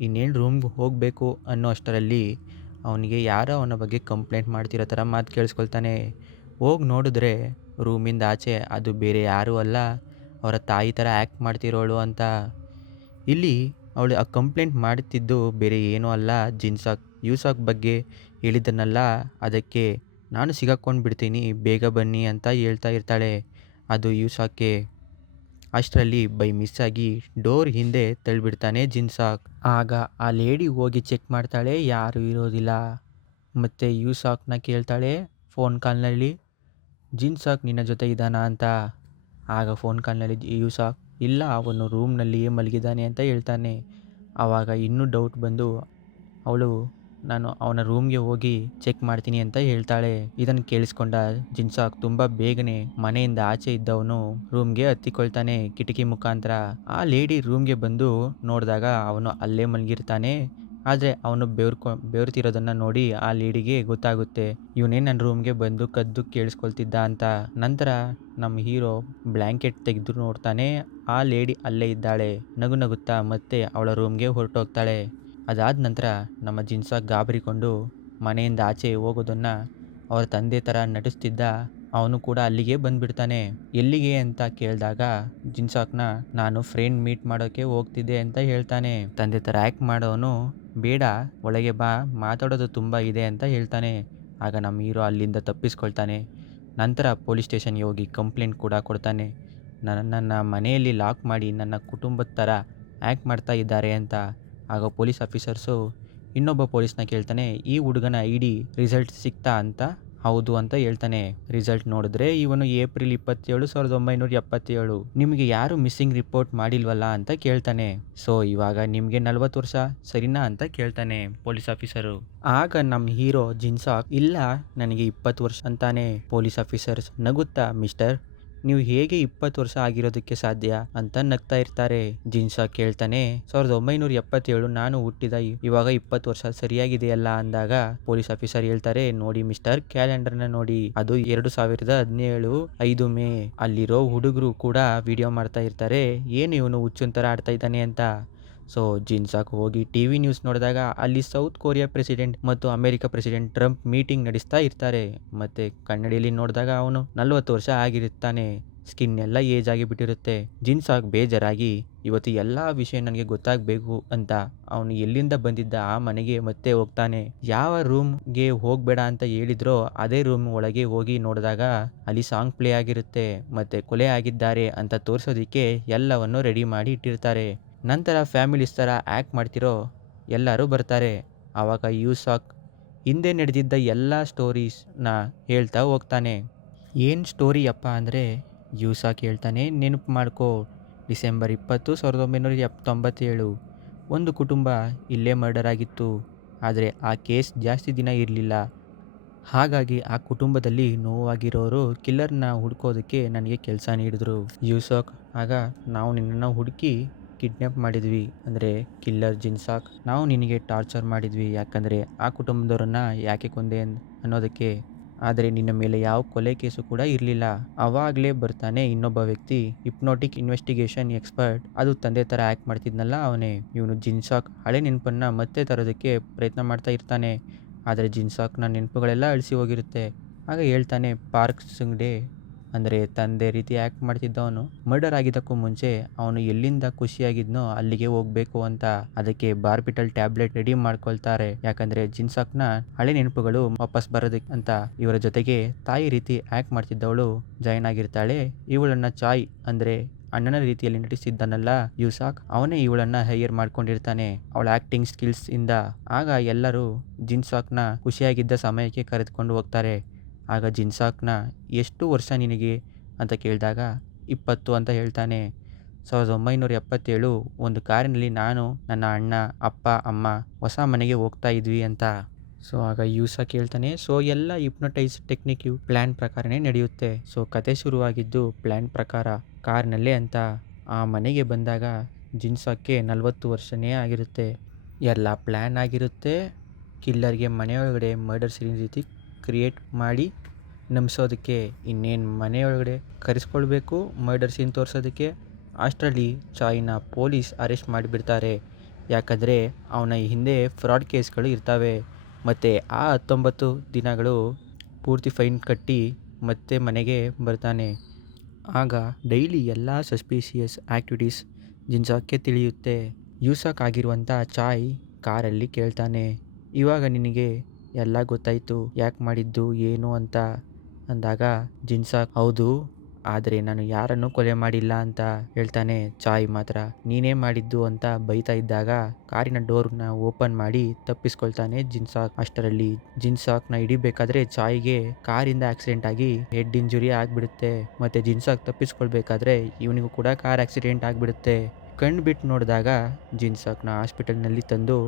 ಇನ್ನೇನು ರೂಮ್ಗೆ ಹೋಗಬೇಕು ಅನ್ನೋ ಅಷ್ಟರಲ್ಲಿ ಅವನಿಗೆ ಯಾರೋ ಅವನ ಬಗ್ಗೆ ಕಂಪ್ಲೇಂಟ್ ಮಾಡ್ತಿರೋ ಥರ ಮಾತು ಕೇಳಿಸ್ಕೊಳ್ತಾನೆ. ಹೋಗಿ ನೋಡಿದ್ರೆ ರೂಮಿಂದ ಆಚೆ ಅದು ಬೇರೆ ಯಾರೂ ಅಲ್ಲ, ಅವರ ತಾಯಿ ಥರ ಆ್ಯಕ್ಟ್ ಮಾಡ್ತಿರೋಳು ಅಂತ. ಇಲ್ಲಿ ಅವಳು ಆ ಕಂಪ್ಲೇಂಟ್ ಮಾಡುತ್ತಿದ್ದು ಬೇರೆ ಏನೂ ಅಲ್ಲ, ಯೂಸಾಕ್ ಬಗ್ಗೆ ಹೇಳಿದ್ದನ್ನಲ್ಲ, ಅದಕ್ಕೆ ನಾನು ಸಿಗಾಕೊಂಡು ಬಿಡ್ತೀನಿ ಬೇಗ ಬನ್ನಿ ಅಂತ ಹೇಳ್ತಾ ಇರ್ತಾಳೆ. ಅದು ಯೂಸಾಕ್ಗೆ. ಅಷ್ಟರಲ್ಲಿ ಬೈ ಮಿಸ್ಸಾಗಿ ಡೋರ್ ಹಿಂದೆ ತಳ್ಳಿಬಿಡ್ತಾನೆ ಜಿನ್ಸಾಕ್. ಆಗ ಆ ಲೇಡಿ ಹೋಗಿ ಚೆಕ್ ಮಾಡ್ತಾಳೆ, ಯಾರೂ ಇರೋದಿಲ್ಲ. ಮತ್ತು ಯೂಸಾಕ್ನ ಕೇಳ್ತಾಳೆ ಫೋನ್ ಕಾಲ್ನಲ್ಲಿ, ಜಿನ್ಸಾಕ್ ನಿನ್ನ ಜೊತೆ ಇದ್ದಾನಾ ಅಂತ. ಆಗ ಫೋನ್ ಕಾಲ್ನಲ್ಲಿ ಯೂಸಾಕ್ ಇಲ್ಲ, ಅವನು ರೂಮ್ನಲ್ಲಿಯೇ ಮಲಗಿದ್ದಾನೆ ಅಂತ ಹೇಳ್ತಾನೆ. ಆವಾಗ ಇನ್ನೂ ಡೌಟ್ ಬಂದು ಅವಳು ನಾನು ಅವನ ರೂಮ್ಗೆ ಹೋಗಿ ಚೆಕ್ ಮಾಡ್ತೀನಿ ಅಂತ ಹೇಳ್ತಾಳೆ. ಇದನ್ನು ಕೇಳಿಸ್ಕೊಂಡ ಜಿನ್ಸಾಕ್ ತುಂಬ ಬೇಗನೆ ಮನೆಯಿಂದ ಆಚೆ ಇದ್ದವನು ರೂಮ್ಗೆ ಹತ್ತಿಕೊಳ್ತಾನೆ ಕಿಟಕಿ ಮುಖಾಂತರ. ಆ ಲೇಡಿ ರೂಮ್ಗೆ ಬಂದು ನೋಡಿದಾಗ ಅವನು ಅಲ್ಲೇ ಮಲಗಿರ್ತಾನೆ. ಆದರೆ ಅವನು ಬೆವರ್ತಿರೋದನ್ನ ನೋಡಿ ಆ ಲೇಡಿಗೆ ಗೊತ್ತಾಗುತ್ತೆ, ಇವನೇ ನನ್ನ ರೂಮ್ಗೆ ಬಂದು ಕದ್ದು ಕೇಳಿಸ್ಕೊಳ್ತಿದ್ದ ಅಂತ. ನಂತರ ನಮ್ಮ ಹೀರೋ ಬ್ಲ್ಯಾಂಕೆಟ್ ತೆಗೆದು ನೋಡ್ತಾನೆ, ಆ ಲೇಡಿ ಅಲ್ಲೇ ಇದ್ದಾಳೆ. ನಗುತ್ತಾ ಮತ್ತೆ ಅವಳ ರೂಮ್ಗೆ ಹೊರಟೋಗ್ತಾಳೆ. ಅದಾದ ನಂತರ ನಮ್ಮ ಜಿನ್ಸಾಕ್ ಗಾಬರಿಕೊಂಡು ಮನೆಯಿಂದ ಆಚೆ ಹೋಗೋದನ್ನ ಅವರ ತಂದೆ ಥರ ನಟಿಸ್ತಿದ್ದ ಅವನು ಕೂಡ ಅಲ್ಲಿಗೆ ಬಂದುಬಿಡ್ತಾನೆ. ಎಲ್ಲಿಗೆ ಅಂತ ಕೇಳಿದಾಗ ಜಿನ್ಸಾಕ್ನ ನಾನು ಫ್ರೆಂಡ್ ಮೀಟ್ ಮಾಡೋಕ್ಕೆ ಹೋಗ್ತಿದ್ದೆ ಅಂತ ಹೇಳ್ತಾನೆ. ತಂದೆ ಥರ ಆ್ಯಕ್ಟ್ ಮಾಡೋನು ಬೇಡ ಒಳಗೆ ಬಾ, ಮಾತಾಡೋದು ತುಂಬ ಇದೆ ಅಂತ ಹೇಳ್ತಾನೆ. ಆಗ ನಮ್ಮ ಹೀರೋ ಅಲ್ಲಿಂದ ತಪ್ಪಿಸ್ಕೊಳ್ತಾನೆ. ನಂತರ ಪೊಲೀಸ್ ಸ್ಟೇಷನ್ಗೆ ಹೋಗಿ ಕಂಪ್ಲೇಂಟ್ ಕೂಡ ಕೊಡ್ತಾನೆ, ನನ್ನ ಮನೆಯಲ್ಲಿ ಲಾಕ್ ಮಾಡಿ ನನ್ನ ಕುಟುಂಬದ ಥರ ಆ್ಯಕ್ಟ್ ಮಾಡ್ತಾ ಇದ್ದಾರೆ ಅಂತ. ಆಗ ಪೊಲೀಸ್ ಆಫೀಸರ್ಸು ಇನ್ನೊಬ್ಬ ಪೊಲೀಸ್ನ ಕೇಳ್ತಾನೆ, ಈ ಹುಡುಗನ ID ರಿಸಲ್ಟ್ ಸಿಕ್ತಾ ಅಂತ. ಹೌದು ಅಂತ ಹೇಳ್ತಾನೆ. ರಿಸಲ್ಟ್ ನೋಡಿದ್ರೆ ಇವನು ಏಪ್ರಿಲ್ 27, 1977. ನಿಮಗೆ ಯಾರು ಮಿಸ್ಸಿಂಗ್ ರಿಪೋರ್ಟ್ ಮಾಡಿಲ್ವಲ್ಲ ಅಂತ ಕೇಳ್ತಾನೆ. ಸೊ ಇವಾಗ ನಿಮಗೆ 40 ವರ್ಷ ಸರಿನಾ ಅಂತ ಕೇಳ್ತಾನೆ ಪೊಲೀಸ್ ಆಫೀಸರು. ಆಗ ನಮ್ಮ ಹೀರೋ ಜಿನ್ಸಾಕ್ ಇಲ್ಲ ನನಗೆ 20 ವರ್ಷ ಅಂತಾನೆ. ಪೊಲೀಸ್ ಆಫೀಸರ್ಸ್ ನಗುತ್ತಾ, ಮಿಸ್ಟರ್ ನೀವು ಹೇಗೆ 20 ವರ್ಷ ಆಗಿರೋದಕ್ಕೆ ಸಾಧ್ಯ ಅಂತ ನಗ್ತಾ ಇರ್ತಾರೆ. ಜಿನ್ಸಾಕ್ ಕೇಳ್ತಾನೆ, 1977 ನಾನು ಹುಟ್ಟಿದ ಇವಾಗ 20 ವರ್ಷ ಸರಿಯಾಗಿದೆಯಲ್ಲ ಅಂದಾಗ ಪೊಲೀಸ್ ಆಫೀಸರ್ ಹೇಳ್ತಾರೆ, ನೋಡಿ ಮಿಸ್ಟರ್ ಕ್ಯಾಲೆಂಡರ್ನ ನೋಡಿ, ಅದು 2017 5 ಮೇ. ಅಲ್ಲಿರೋ ಹುಡುಗರು ಕೂಡ ವಿಡಿಯೋ ಮಾಡ್ತಾ ಇರ್ತಾರೆ, ಏನು ಇವನು ಹುಚ್ಚುನ್ ಥರ ಆಡ್ತಾ ಇದ್ದಾನೆ ಅಂತ. ಸೊ ಜಿನ್ಸಾಕ್ ಹೋಗಿ ಟಿವಿ ನ್ಯೂಸ್ ನೋಡಿದಾಗ ಅಲ್ಲಿ ಸೌತ್ ಕೊರಿಯಾ ಪ್ರೆಸಿಡೆಂಟ್ ಮತ್ತು ಅಮೆರಿಕ ಪ್ರೆಸಿಡೆಂಟ್ ಟ್ರಂಪ್ ಮೀಟಿಂಗ್ ನಡೆಸ್ತಾ ಇರ್ತಾರೆ. ಮತ್ತೆ ಕನ್ನಡಿಯಲ್ಲಿ ನೋಡಿದಾಗ ಅವನು 40 ವರ್ಷ ಆಗಿರುತ್ತಾನೆ. ಸ್ಕಿನ್ ಎಲ್ಲ ಏಜ್ ಆಗಿಬಿಟ್ಟಿರುತ್ತೆ. ಜಿನ್ಸಾಕ್ ಬೇಜಾರಾಗಿ ಇವತ್ತು ಎಲ್ಲ ವಿಷಯ ನನಗೆ ಗೊತ್ತಾಗಬೇಕು ಅಂತ ಅವನು ಎಲ್ಲಿಂದ ಬಂದಿದ್ದ ಆ ಮನೆಗೆ ಮತ್ತೆ ಹೋಗ್ತಾನೆ. ಯಾವ ರೂಮ್ಗೆ ಹೋಗಬೇಡ ಅಂತ ಹೇಳಿದ್ರೋ ಅದೇ ರೂಮ್ ಒಳಗೆ ಹೋಗಿ ನೋಡಿದಾಗ ಅಲ್ಲಿ ಸಾಂಗ್ ಪ್ಲೇ ಆಗಿರುತ್ತೆ. ಮತ್ತೆ ಕೊಲೆ ಆಗಿದ್ದಾರೆ ಅಂತ ತೋರಿಸೋದಕ್ಕೆ ಎಲ್ಲವನ್ನು ರೆಡಿ ಮಾಡಿ ಇಟ್ಟಿರ್ತಾರೆ. ನಂತರ ಫ್ಯಾಮಿಲೀಸ್ ಥರ ಆ್ಯಕ್ಟ್ ಮಾಡ್ತಿರೋ ಎಲ್ಲರೂ ಬರ್ತಾರೆ. ಆವಾಗ ಯೂಸಾಕ್ ಹಿಂದೆ ನಡೆದಿದ್ದ ಎಲ್ಲ ಸ್ಟೋರೀಸ್ನ ಹೇಳ್ತಾ ಹೋಗ್ತಾನೆ. ಏನು ಸ್ಟೋರಿ ಅಪ್ಪ ಅಂದರೆ ಯೂಸಾಕ್ ಹೇಳ್ತಾನೆ, ನೆನಪು ಮಾಡ್ಕೋ, ಡಿಸೆಂಬರ್ 20, 1997 ಒಂದು ಕುಟುಂಬ ಇಲ್ಲೇ ಮರ್ಡರ್ ಆಗಿತ್ತು. ಆದರೆ ಆ ಕೇಸ್ ಜಾಸ್ತಿ ದಿನ ಇರಲಿಲ್ಲ. ಹಾಗಾಗಿ ಆ ಕುಟುಂಬದಲ್ಲಿ ನೋವಾಗಿರೋರು ಕಿಲ್ಲರ್ನ ಹುಡ್ಕೋದಕ್ಕೆ ನನಗೆ ಕೆಲಸ ನೀಡಿದ್ರು. ಯೂಸಾಕ್ ಆಗ ನಾವು ನಿನ್ನನ್ನು ಹುಡುಕಿ ಕಿಡ್ನ್ಯಾಪ್ ಮಾಡಿದ್ವಿ, ಅಂದರೆ ಕಿಲ್ಲರ್ ಜಿನ್ಸಾಕ್, ನಾವು ನಿನಗೆ ಟಾರ್ಚರ್ ಮಾಡಿದ್ವಿ, ಯಾಕಂದರೆ ಆ ಕುಟುಂಬದವರನ್ನು ಯಾಕೆ ಕೊಂದೆ ಅನ್ನೋದಕ್ಕೆ. ಆದರೆ ನಿನ್ನ ಮೇಲೆ ಯಾವ ಕೊಲೆ ಕೇಸು ಕೂಡ ಇರಲಿಲ್ಲ. ಅವಾಗಲೇ ಬರ್ತಾನೆ ಇನ್ನೊಬ್ಬ ವ್ಯಕ್ತಿ, ಹಿಪ್ನೋಟಿಕ್ ಇನ್ವೆಸ್ಟಿಗೇಷನ್ ಎಕ್ಸ್ಪರ್ಟ್. ಅದು ತಂದೆ ಥರ ಆ್ಯಕ್ಟ್ ಮಾಡ್ತಿದ್ನಲ್ಲ ಅವನೇ. ಇವನು ಜಿನ್ಸಾಕ್ ಹಳೆ ನೆನಪನ್ನು ಮತ್ತೆ ತರೋದಕ್ಕೆ ಪ್ರಯತ್ನ ಮಾಡ್ತಾ ಇರ್ತಾನೆ. ಆದರೆ ಜಿನ್ಸಾಕ್ನ ನೆನಪುಗಳೆಲ್ಲ ಅಳಿಸಿ ಹೋಗಿರುತ್ತೆ. ಆಗ ಹೇಳ್ತಾನೆ, ಪಾರ್ಕ್ ಸಂಗ್ಡೆ ಅಂದರೆ ತಂದೆ ರೀತಿ ಆ್ಯಕ್ಟ್ ಮಾಡ್ತಿದ್ದವನು ಮರ್ಡರ್ ಆಗಿದ್ದಕ್ಕೂ ಮುಂಚೆ ಅವನು ಎಲ್ಲಿಂದ ಖುಷಿಯಾಗಿದ್ನೋ ಅಲ್ಲಿಗೆ ಹೋಗಬೇಕು ಅಂತ. ಅದಕ್ಕೆ ಬಾರ್ಬಿಟಲ್ ಟ್ಯಾಬ್ಲೆಟ್ ರೆಡಿ ಮಾಡ್ಕೊಳ್ತಾರೆ, ಯಾಕಂದರೆ ಜಿನ್ಸಾಕ್ನ ಹಳೆ ನೆನಪುಗಳು ವಾಪಸ್ ಬರೋದಕ್ಕೆ ಅಂತ. ಇವರ ಜೊತೆಗೆ ತಾಯಿ ರೀತಿ ಆ್ಯಕ್ಟ್ ಮಾಡ್ತಿದ್ದವಳು ಜಾಯ್ನ್ ಆಗಿರ್ತಾಳೆ. ಇವಳನ್ನ ಚಾಯ್ ಅಂದರೆ ಅಣ್ಣನ ರೀತಿಯಲ್ಲಿ ನಟಿಸಿದ್ದನಲ್ಲ ಯೂಸಾಕ್, ಅವನೇ ಇವಳನ್ನ ಹೈಯರ್ ಮಾಡ್ಕೊಂಡಿರ್ತಾನೆ ಅವಳ ಆ್ಯಕ್ಟಿಂಗ್ ಸ್ಕಿಲ್ಸ್ ಇಂದ. ಆಗ ಎಲ್ಲರೂ ಜಿನ್ಸಾಕ್ನ ಖುಷಿಯಾಗಿದ್ದ ಸಮಯಕ್ಕೆ ಕರೆದುಕೊಂಡು ಹೋಗ್ತಾರೆ. ಆಗ ಜಿನ್ಸಾಕ್ನ ಎಷ್ಟು ವರ್ಷ ನಿನಗೆ ಅಂತ ಕೇಳಿದಾಗ 20 ಅಂತ ಹೇಳ್ತಾನೆ. 1977 ಒಂದು ಕಾರಿನಲ್ಲಿ ನಾನು, ನನ್ನ ಅಣ್ಣ, ಅಪ್ಪ, ಅಮ್ಮ ಹೊಸ ಮನೆಗೆ ಹೋಗ್ತಾ ಇದ್ವಿ ಅಂತ. ಸೊ ಆಗ ಯೂಸಾಕ್ ಹೇಳ್ತಾನೆ, ಸೊ ಎಲ್ಲ ಹಿಪ್ನೋಟೈಸ್ ಟೆಕ್ನಿಕ್ ಪ್ಲ್ಯಾನ್ ಪ್ರಕಾರನೇ ನಡೆಯುತ್ತೆ. ಸೊ ಕತೆ ಶುರುವಾಗಿದ್ದು ಪ್ಲ್ಯಾನ್ ಪ್ರಕಾರ ಕಾರ್ನಲ್ಲೇ ಅಂತ. ಆ ಮನೆಗೆ ಬಂದಾಗ ಜಿನ್ಸಾಕ್ಗೆ 40 ವರ್ಷನೇ ಆಗಿರುತ್ತೆ. ಎಲ್ಲ ಪ್ಲ್ಯಾನ್ ಆಗಿರುತ್ತೆ. ಕಿಲ್ಲರ್ಗೆ ಮನೆಯೊಳಗಡೆ ಮರ್ಡರ್ ಸೀನ್ ರೀತಿ ಕ್ರಿಯೇಟ್ ಮಾಡಿ ನಂಬಿಸೋದಕ್ಕೆ ಇನ್ನೇನು ಮನೆಯೊಳಗಡೆ ಕರೆಸ್ಕೊಳ್ಬೇಕು ಮರ್ಡರ್ ಸೀನ್ ತೋರಿಸೋದಕ್ಕೆ. ಅಷ್ಟರಲ್ಲಿ ಚಾಯ್ನ ಪೊಲೀಸ್ ಅರೆಸ್ಟ್ ಮಾಡಿಬಿಡ್ತಾರೆ. ಯಾಕಂದರೆ ಅವನ ಹಿಂದೆ ಫ್ರಾಡ್ ಕೇಸ್ಗಳು ಇರ್ತವೆ ಮತ್ತು ಆ 19 ದಿನಗಳು ಪೂರ್ತಿ ಫೈನ್ ಕಟ್ಟಿ ಮತ್ತೆ ಮನೆಗೆ ಬರ್ತಾನೆ. ಆಗ ಡೈಲಿ ಎಲ್ಲ ಸಸ್ಪಿಷಿಯಸ್ ಆ್ಯಕ್ಟಿವಿಟೀಸ್ ಜಿನ್ಸಾಕ್ಗೆ ತಿಳಿಯುತ್ತೆ. ಯೂಸಕ್ ಆಗಿರುವಂಥ ಚಾಯ್ ಕಾರಲ್ಲಿ ಕೇಳ್ತಾನೆ, ಇವಾಗ ನಿನಗೆ ಎಲ್ಲ ಗೊತ್ತಾಯಿತು ಯಾಕೆ ಮಾಡಿದ್ದು ಏನು ಅಂತ ಅಂದಾಗ ಜಿನ್ಸಾಕ್ ಹೌದು, ಆದರೆ ನಾನು ಯಾರನ್ನು ಕೊಲೆ ಮಾಡಿಲ್ಲ ಅಂತ ಹೇಳ್ತಾನೆ. ಚಾಯ್ ಮಾತ್ರ ನೀನೇ ಮಾಡಿದ್ದು ಅಂತ ಬೈತಾ ಇದ್ದಾಗ ಕಾರಿನ ಡೋರ್ನ ಓಪನ್ ಮಾಡಿ ತಪ್ಪಿಸ್ಕೊಳ್ತಾನೆ ಜಿನ್ಸಾಕ್. ಅಷ್ಟರಲ್ಲಿ ಜಿನ್ಸಾಕ್ನ ಹಿಡಿಬೇಕಾದ್ರೆ ಚಾಯ್ಗೆ ಕಾರಿಂದ ಆಕ್ಸಿಡೆಂಟ್ ಆಗಿ ಹೆಡ್ ಇಂಜುರಿ ಆಗಿಬಿಡುತ್ತೆ. ಮತ್ತೆ ಜಿನ್ಸಾಕ್ ತಪ್ಪಿಸ್ಕೊಳ್ಬೇಕಾದ್ರೆ ಇವನಿಗೂ ಕೂಡ ಕಾರ್ ಆಕ್ಸಿಡೆಂಟ್ ಆಗಿಬಿಡುತ್ತೆ. ಕಣ್ಣು ಬಿಟ್ಟು ನೋಡಿದಾಗ ಜಿನ್ಸಾಕ್ನ ಹಾಸ್ಪಿಟಲ್ನಲ್ಲಿ ತಂದು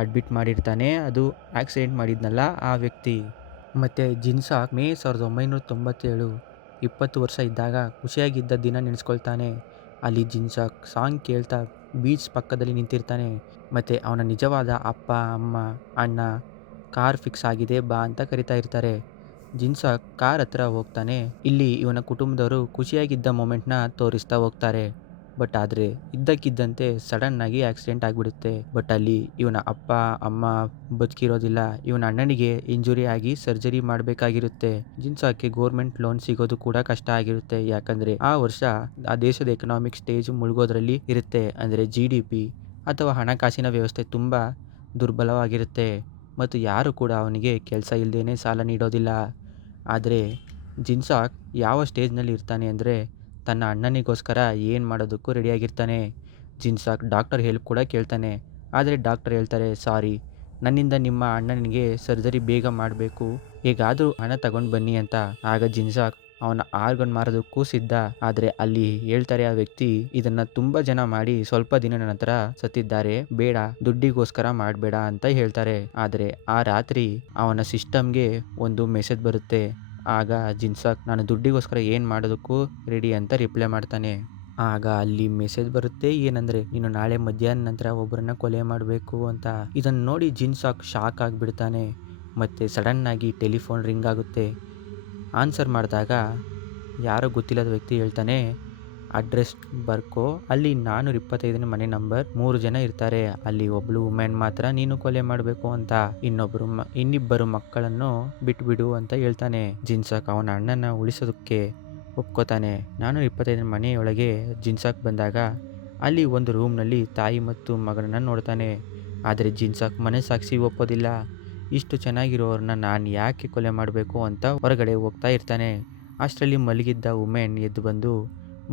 ಅಡ್ಮಿಟ್ ಮಾಡಿರ್ತಾನೆ. ಅದು ಆಕ್ಸಿಡೆಂಟ್ ಮಾಡಿದ್ನಲ್ಲ ಆ ವ್ಯಕ್ತಿ. ಮತ್ತು ಜಿನ್ಸಾಕ್ ಮೇ 1997 20 ವರ್ಷ ಇದ್ದಾಗ ಖುಷಿಯಾಗಿದ್ದ ದಿನ ನೆನೆಸ್ಕೊಳ್ತಾನೆ. ಅಲ್ಲಿ ಜಿನ್ಸಾಕ್ ಸಾಂಗ್ ಕೇಳ್ತಾ ಬೀಚ್ ಪಕ್ಕದಲ್ಲಿ ನಿಂತಿರ್ತಾನೆ. ಮತ್ತು ಅವನ ನಿಜವಾದ ಅಪ್ಪ ಅಮ್ಮ ಅಣ್ಣ ಕಾರ್ ಫಿಕ್ಸ್ ಆಗಿದೆ ಬಾ ಅಂತ ಕರಿತಾ ಇರ್ತಾರೆ. ಜಿನ್ಸಾಕ್ ಕಾರ್ ಹತ್ರ ಹೋಗ್ತಾನೆ. ಇಲ್ಲಿ ಇವನ ಕುಟುಂಬದವರು ಖುಷಿಯಾಗಿದ್ದ ಮೊಮೆಂಟ್ನ ತೋರಿಸ್ತಾ ಹೋಗ್ತಾರೆ. ಬಟ್ ಆದರೆ ಇದ್ದಕ್ಕಿದ್ದಂತೆ ಸಡನ್ನಾಗಿ ಆಕ್ಸಿಡೆಂಟ್ ಆಗಿಬಿಡುತ್ತೆ. ಬಟ್ ಅಲ್ಲಿ ಇವನ ಅಪ್ಪ ಅಮ್ಮ ಬದುಕಿರೋದಿಲ್ಲ. ಇವನ ಅಣ್ಣನಿಗೆ ಇಂಜುರಿ ಆಗಿ ಸರ್ಜರಿ ಮಾಡಬೇಕಾಗಿರುತ್ತೆ. ಜಿನ್ಸಾಕ್ಗೆ ಗೌರ್ಮೆಂಟ್ ಲೋನ್ ಸಿಗೋದು ಕೂಡ ಕಷ್ಟ ಆಗಿರುತ್ತೆ. ಯಾಕಂದರೆ ಆ ವರ್ಷ ಆ ದೇಶದ ಎಕನಾಮಿಕ್ ಸ್ಟೇಜ್ ಮುಳುಗೋದ್ರಲ್ಲಿ ಇರುತ್ತೆ. ಅಂದರೆ GDP ಅಥವಾ ಹಣಕಾಸಿನ ವ್ಯವಸ್ಥೆ ತುಂಬ ದುರ್ಬಲವಾಗಿರುತ್ತೆ ಮತ್ತು ಯಾರು ಕೂಡ ಅವನಿಗೆ ಕೆಲಸ ಇಲ್ಲದೇನೆ ಸಾಲ ನೀಡೋದಿಲ್ಲ. ಆದರೆ ಜಿನ್ಸಾಕ್ ಯಾವ ಸ್ಟೇಜ್ನಲ್ಲಿ ಇರ್ತಾನೆ ಅಂದರೆ ತನ್ನ ಅಣ್ಣನಿಗೋಸ್ಕರ ಏನು ಮಾಡೋದಕ್ಕೂ ರೆಡಿಯಾಗಿರ್ತಾನೆ. ಜಿನ್ಸಾಕ್ ಡಾಕ್ಟರ್ ಹೆಲ್ಪ್ ಕೂಡ ಕೇಳ್ತಾನೆ. ಆದರೆ ಡಾಕ್ಟರ್ ಹೇಳ್ತಾರೆ, ಸಾರಿ, ನನ್ನಿಂದ ನಿಮ್ಮ ಅಣ್ಣನಿಗೆ ಸರ್ಜರಿ ಬೇಗ ಮಾಡಬೇಕು, ಹೇಗಾದರೂ ಹಣ ತಗೊಂಡು ಬನ್ನಿ ಅಂತ. ಆಗ ಜಿನ್ಸಾಕ್ ಅವನ ಆರ್ಗನ್ ಮಾರೋದಕ್ಕೂ ಸಿದ್ಧ. ಆದರೆ ಅಲ್ಲಿ ಹೇಳ್ತಾರೆ ಆ ವ್ಯಕ್ತಿ, ಇದನ್ನು ತುಂಬ ಜನ ಮಾಡಿ ಸ್ವಲ್ಪ ದಿನದ ನಂತರ ಸತ್ತಿದ್ದಾರೆ, ಬೇಡ, ದುಡ್ಡಿಗೋಸ್ಕರ ಮಾಡಬೇಡ ಅಂತ ಹೇಳ್ತಾರೆ. ಆದರೆ ಆ ರಾತ್ರಿ ಅವನ ಸಿಸ್ಟಮ್ಗೆ ಒಂದು ಮೆಸೇಜ್ ಬರುತ್ತೆ. ಆಗ ಜಿನ್ಸಾಕ್ ನಾನು ದುಡ್ಡಿಗೋಸ್ಕರ ಏನು ಮಾಡೋದಕ್ಕೂ ರೆಡಿ ಅಂತ ರಿಪ್ಲೈ ಮಾಡ್ತಾನೆ. ಆಗ ಅಲ್ಲಿ ಮೆಸೇಜ್ ಬರುತ್ತೆ, ಏನಂದರೆ ನೀನು ನಾಳೆ ಮಧ್ಯಾಹ್ನ ನಂತರ ಒಬ್ಬರನ್ನ ಕೊಲೆ ಮಾಡಬೇಕು ಅಂತ. ಇದನ್ನು ನೋಡಿ ಜಿನ್ಸಾಕ್ ಶಾಕ್ ಆಗಿಬಿಡ್ತಾನೆ. ಮತ್ತು ಸಡನ್ನಾಗಿ ಟೆಲಿಫೋನ್ ರಿಂಗ್ ಆಗುತ್ತೆ. ಆನ್ಸರ್ ಮಾಡಿದಾಗ ಯಾರೋ ಗೊತ್ತಿಲ್ಲದ ವ್ಯಕ್ತಿ ಹೇಳ್ತಾನೆ, ಅಡ್ರೆಸ್ ಬರ್ಕೋ, ಅಲ್ಲಿ 425 ಮನೆ ನಂಬರ್, 3 ಜನ ಇರ್ತಾರೆ, ಅಲ್ಲಿ ಒಬ್ಳು ವುಮೆನ್ ಮಾತ್ರ ನೀನು ಕೊಲೆ ಮಾಡಬೇಕು ಅಂತ, ಇನ್ನಿಬ್ಬರು ಮಕ್ಕಳನ್ನು ಬಿಟ್ಬಿಡು ಅಂತ ಹೇಳ್ತಾನೆ. ಜಿನ್ಸಾಕ್ ಅವನ ಅಣ್ಣನ ಉಳಿಸೋದಕ್ಕೆ ಒಪ್ಕೋತಾನೆ. 425 ಮನೆಯೊಳಗೆ ಜಿನ್ಸಾಕ್ ಬಂದಾಗ ಅಲ್ಲಿ ಒಂದು ರೂಮ್ನಲ್ಲಿ ತಾಯಿ ಮತ್ತು ಮಗನನ್ನು ನೋಡ್ತಾನೆ. ಆದರೆ ಜಿನ್ಸಾಕ್ ಮನಸ್ಸಾಕ್ಷಿ ಒಪ್ಪೋದಿಲ್ಲ. ಇಷ್ಟು ಚೆನ್ನಾಗಿರೋರನ್ನ ನಾನು ಯಾಕೆ ಕೊಲೆ ಮಾಡಬೇಕು ಅಂತ ಹೊರಗಡೆ ಹೋಗ್ತಾ ಇರ್ತಾನೆ. ಅಷ್ಟರಲ್ಲಿ ಮಲಗಿದ್ದ ವುಮೆನ್ ಎದ್ದು ಬಂದು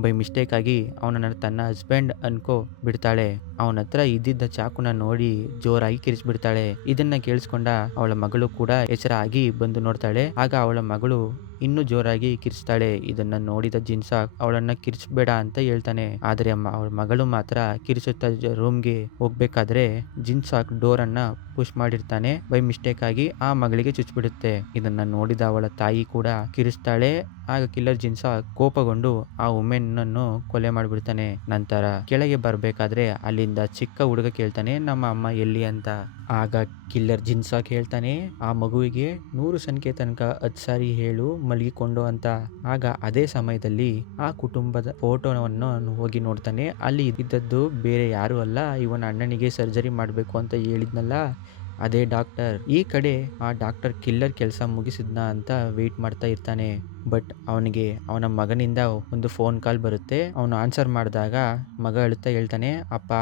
ಬೈ ಮಿಸ್ಟೇಕ್ ಆಗಿ ಅವನನ್ನು ತನ್ನ ಹಸ್ಬೆಂಡ್ ಅನ್ಕೋ ಬಿಡ್ತಾಳೆ. ಅವನ ಹತ್ರ ಇದ್ದಿದ್ದ ಚಾಕುನ ನೋಡಿ ಜೋರಾಗಿ ಕಿರಿಸ್ಬಿಡ್ತಾಳೆ. ಇದನ್ನ ಕೇಳಿಸ್ಕೊಂಡ ಅವಳ ಮಗಳು ಕೂಡ ಎಚ್ಚರ ಆಗಿ ಬಂದು ನೋಡ್ತಾಳೆ. ಆಗ ಅವಳ ಮಗಳು ಇನ್ನೂ ಜೋರಾಗಿ ಕಿರಿಸ್ತಾಳೆ. ಇದನ್ನ ನೋಡಿದ ಜಿನ್ಸಾಕ್ ಅವಳನ್ನ ಕಿರಿಸ್ಬೇಡ ಅಂತ ಹೇಳ್ತಾನೆ. ಆದರೆ ಅವಳ ಮಗಳು ಮಾತ್ರ ಕಿರಿಸುತ್ತಾ ರೂಮ್ಗೆ ಹೋಗ್ಬೇಕಾದ್ರೆ ಜಿನ್ಸಾಕ್ ಡೋರ್ ಅನ್ನ ಪುಷ್ ಮಾಡಿರ್ತಾನೆ. ಬೈ ಮಿಸ್ಟೇಕ್ ಆಗಿ ಆ ಮಗಳಿಗೆ ಚುಚ್ಚಿಬಿಡುತ್ತೆ. ಇದನ್ನ ನೋಡಿದ ಅವಳ ತಾಯಿ ಕೂಡ ಕಿರಿಸ್ತಾಳೆ. ಆಗ ಕಿಲ್ಲರ್ ಜಿನ್ಸಾಕ್ ಕೋಪಗೊಂಡು ಆ ವುಮೆನ್ ಅನ್ನು ಕೊಲೆ ಮಾಡಿಬಿಡ್ತಾನೆ. ನಂತರ ಕೆಳಗೆ ಬರ್ಬೇಕಾದ್ರೆ ಅಲ್ಲಿಂದ ಚಿಕ್ಕ ಹುಡುಗ ಕೇಳ್ತಾನೆ, ನಮ್ಮ ಅಮ್ಮ ಎಲ್ಲಿ ಅಂತ. ಆಗ ಕಿಲ್ಲರ್ ಜಿನ್ಸಾಕ್ ಹೇಳ್ತಾನೆ, ಆ ಮಗುವಿಗೆ 100 ಸಂಖ್ಯೆ ತನಕ 10 ಸಾರಿ ಹೇಳು ಮಲಗಿಕೊಂಡು ಅಂತ. ಆಗ ಅದೇ ಸಮಯದಲ್ಲಿ ಆ ಕುಟುಂಬದ ಫೋಟೋವನ್ನು ಹೋಗಿ ನೋಡ್ತಾನೆ. ಅಲ್ಲಿ ಇದ್ದದ್ದು ಬೇರೆ ಯಾರು ಅಲ್ಲ, ಇವನ ಅಣ್ಣನಿಗೆ ಸರ್ಜರಿ ಮಾಡಬೇಕು ಅಂತ ಹೇಳಿದ್ನಲ್ಲ ಅದೇ ಡಾಕ್ಟರ್. ಈ ಕಡೆ ಆ ಡಾಕ್ಟರ್ ಕಿಲ್ಲರ್ ಕೆಲಸ ಮುಗಿಸಿದ್ನ ಅಂತ ವೆಯ್ಟ್ ಮಾಡ್ತಾ ಇರ್ತಾನೆ. ಬಟ್ ಅವನಿಗೆ ಅವನ ಮಗನಿಂದ ಒಂದು ಫೋನ್ ಕಾಲ್ ಬರುತ್ತೆ. ಅವನು ಆನ್ಸರ್ ಮಾಡಿದಾಗ ಮಗ ಅಳುತ್ತಾ ಹೇಳ್ತಾನೆ, ಅಪ್ಪ,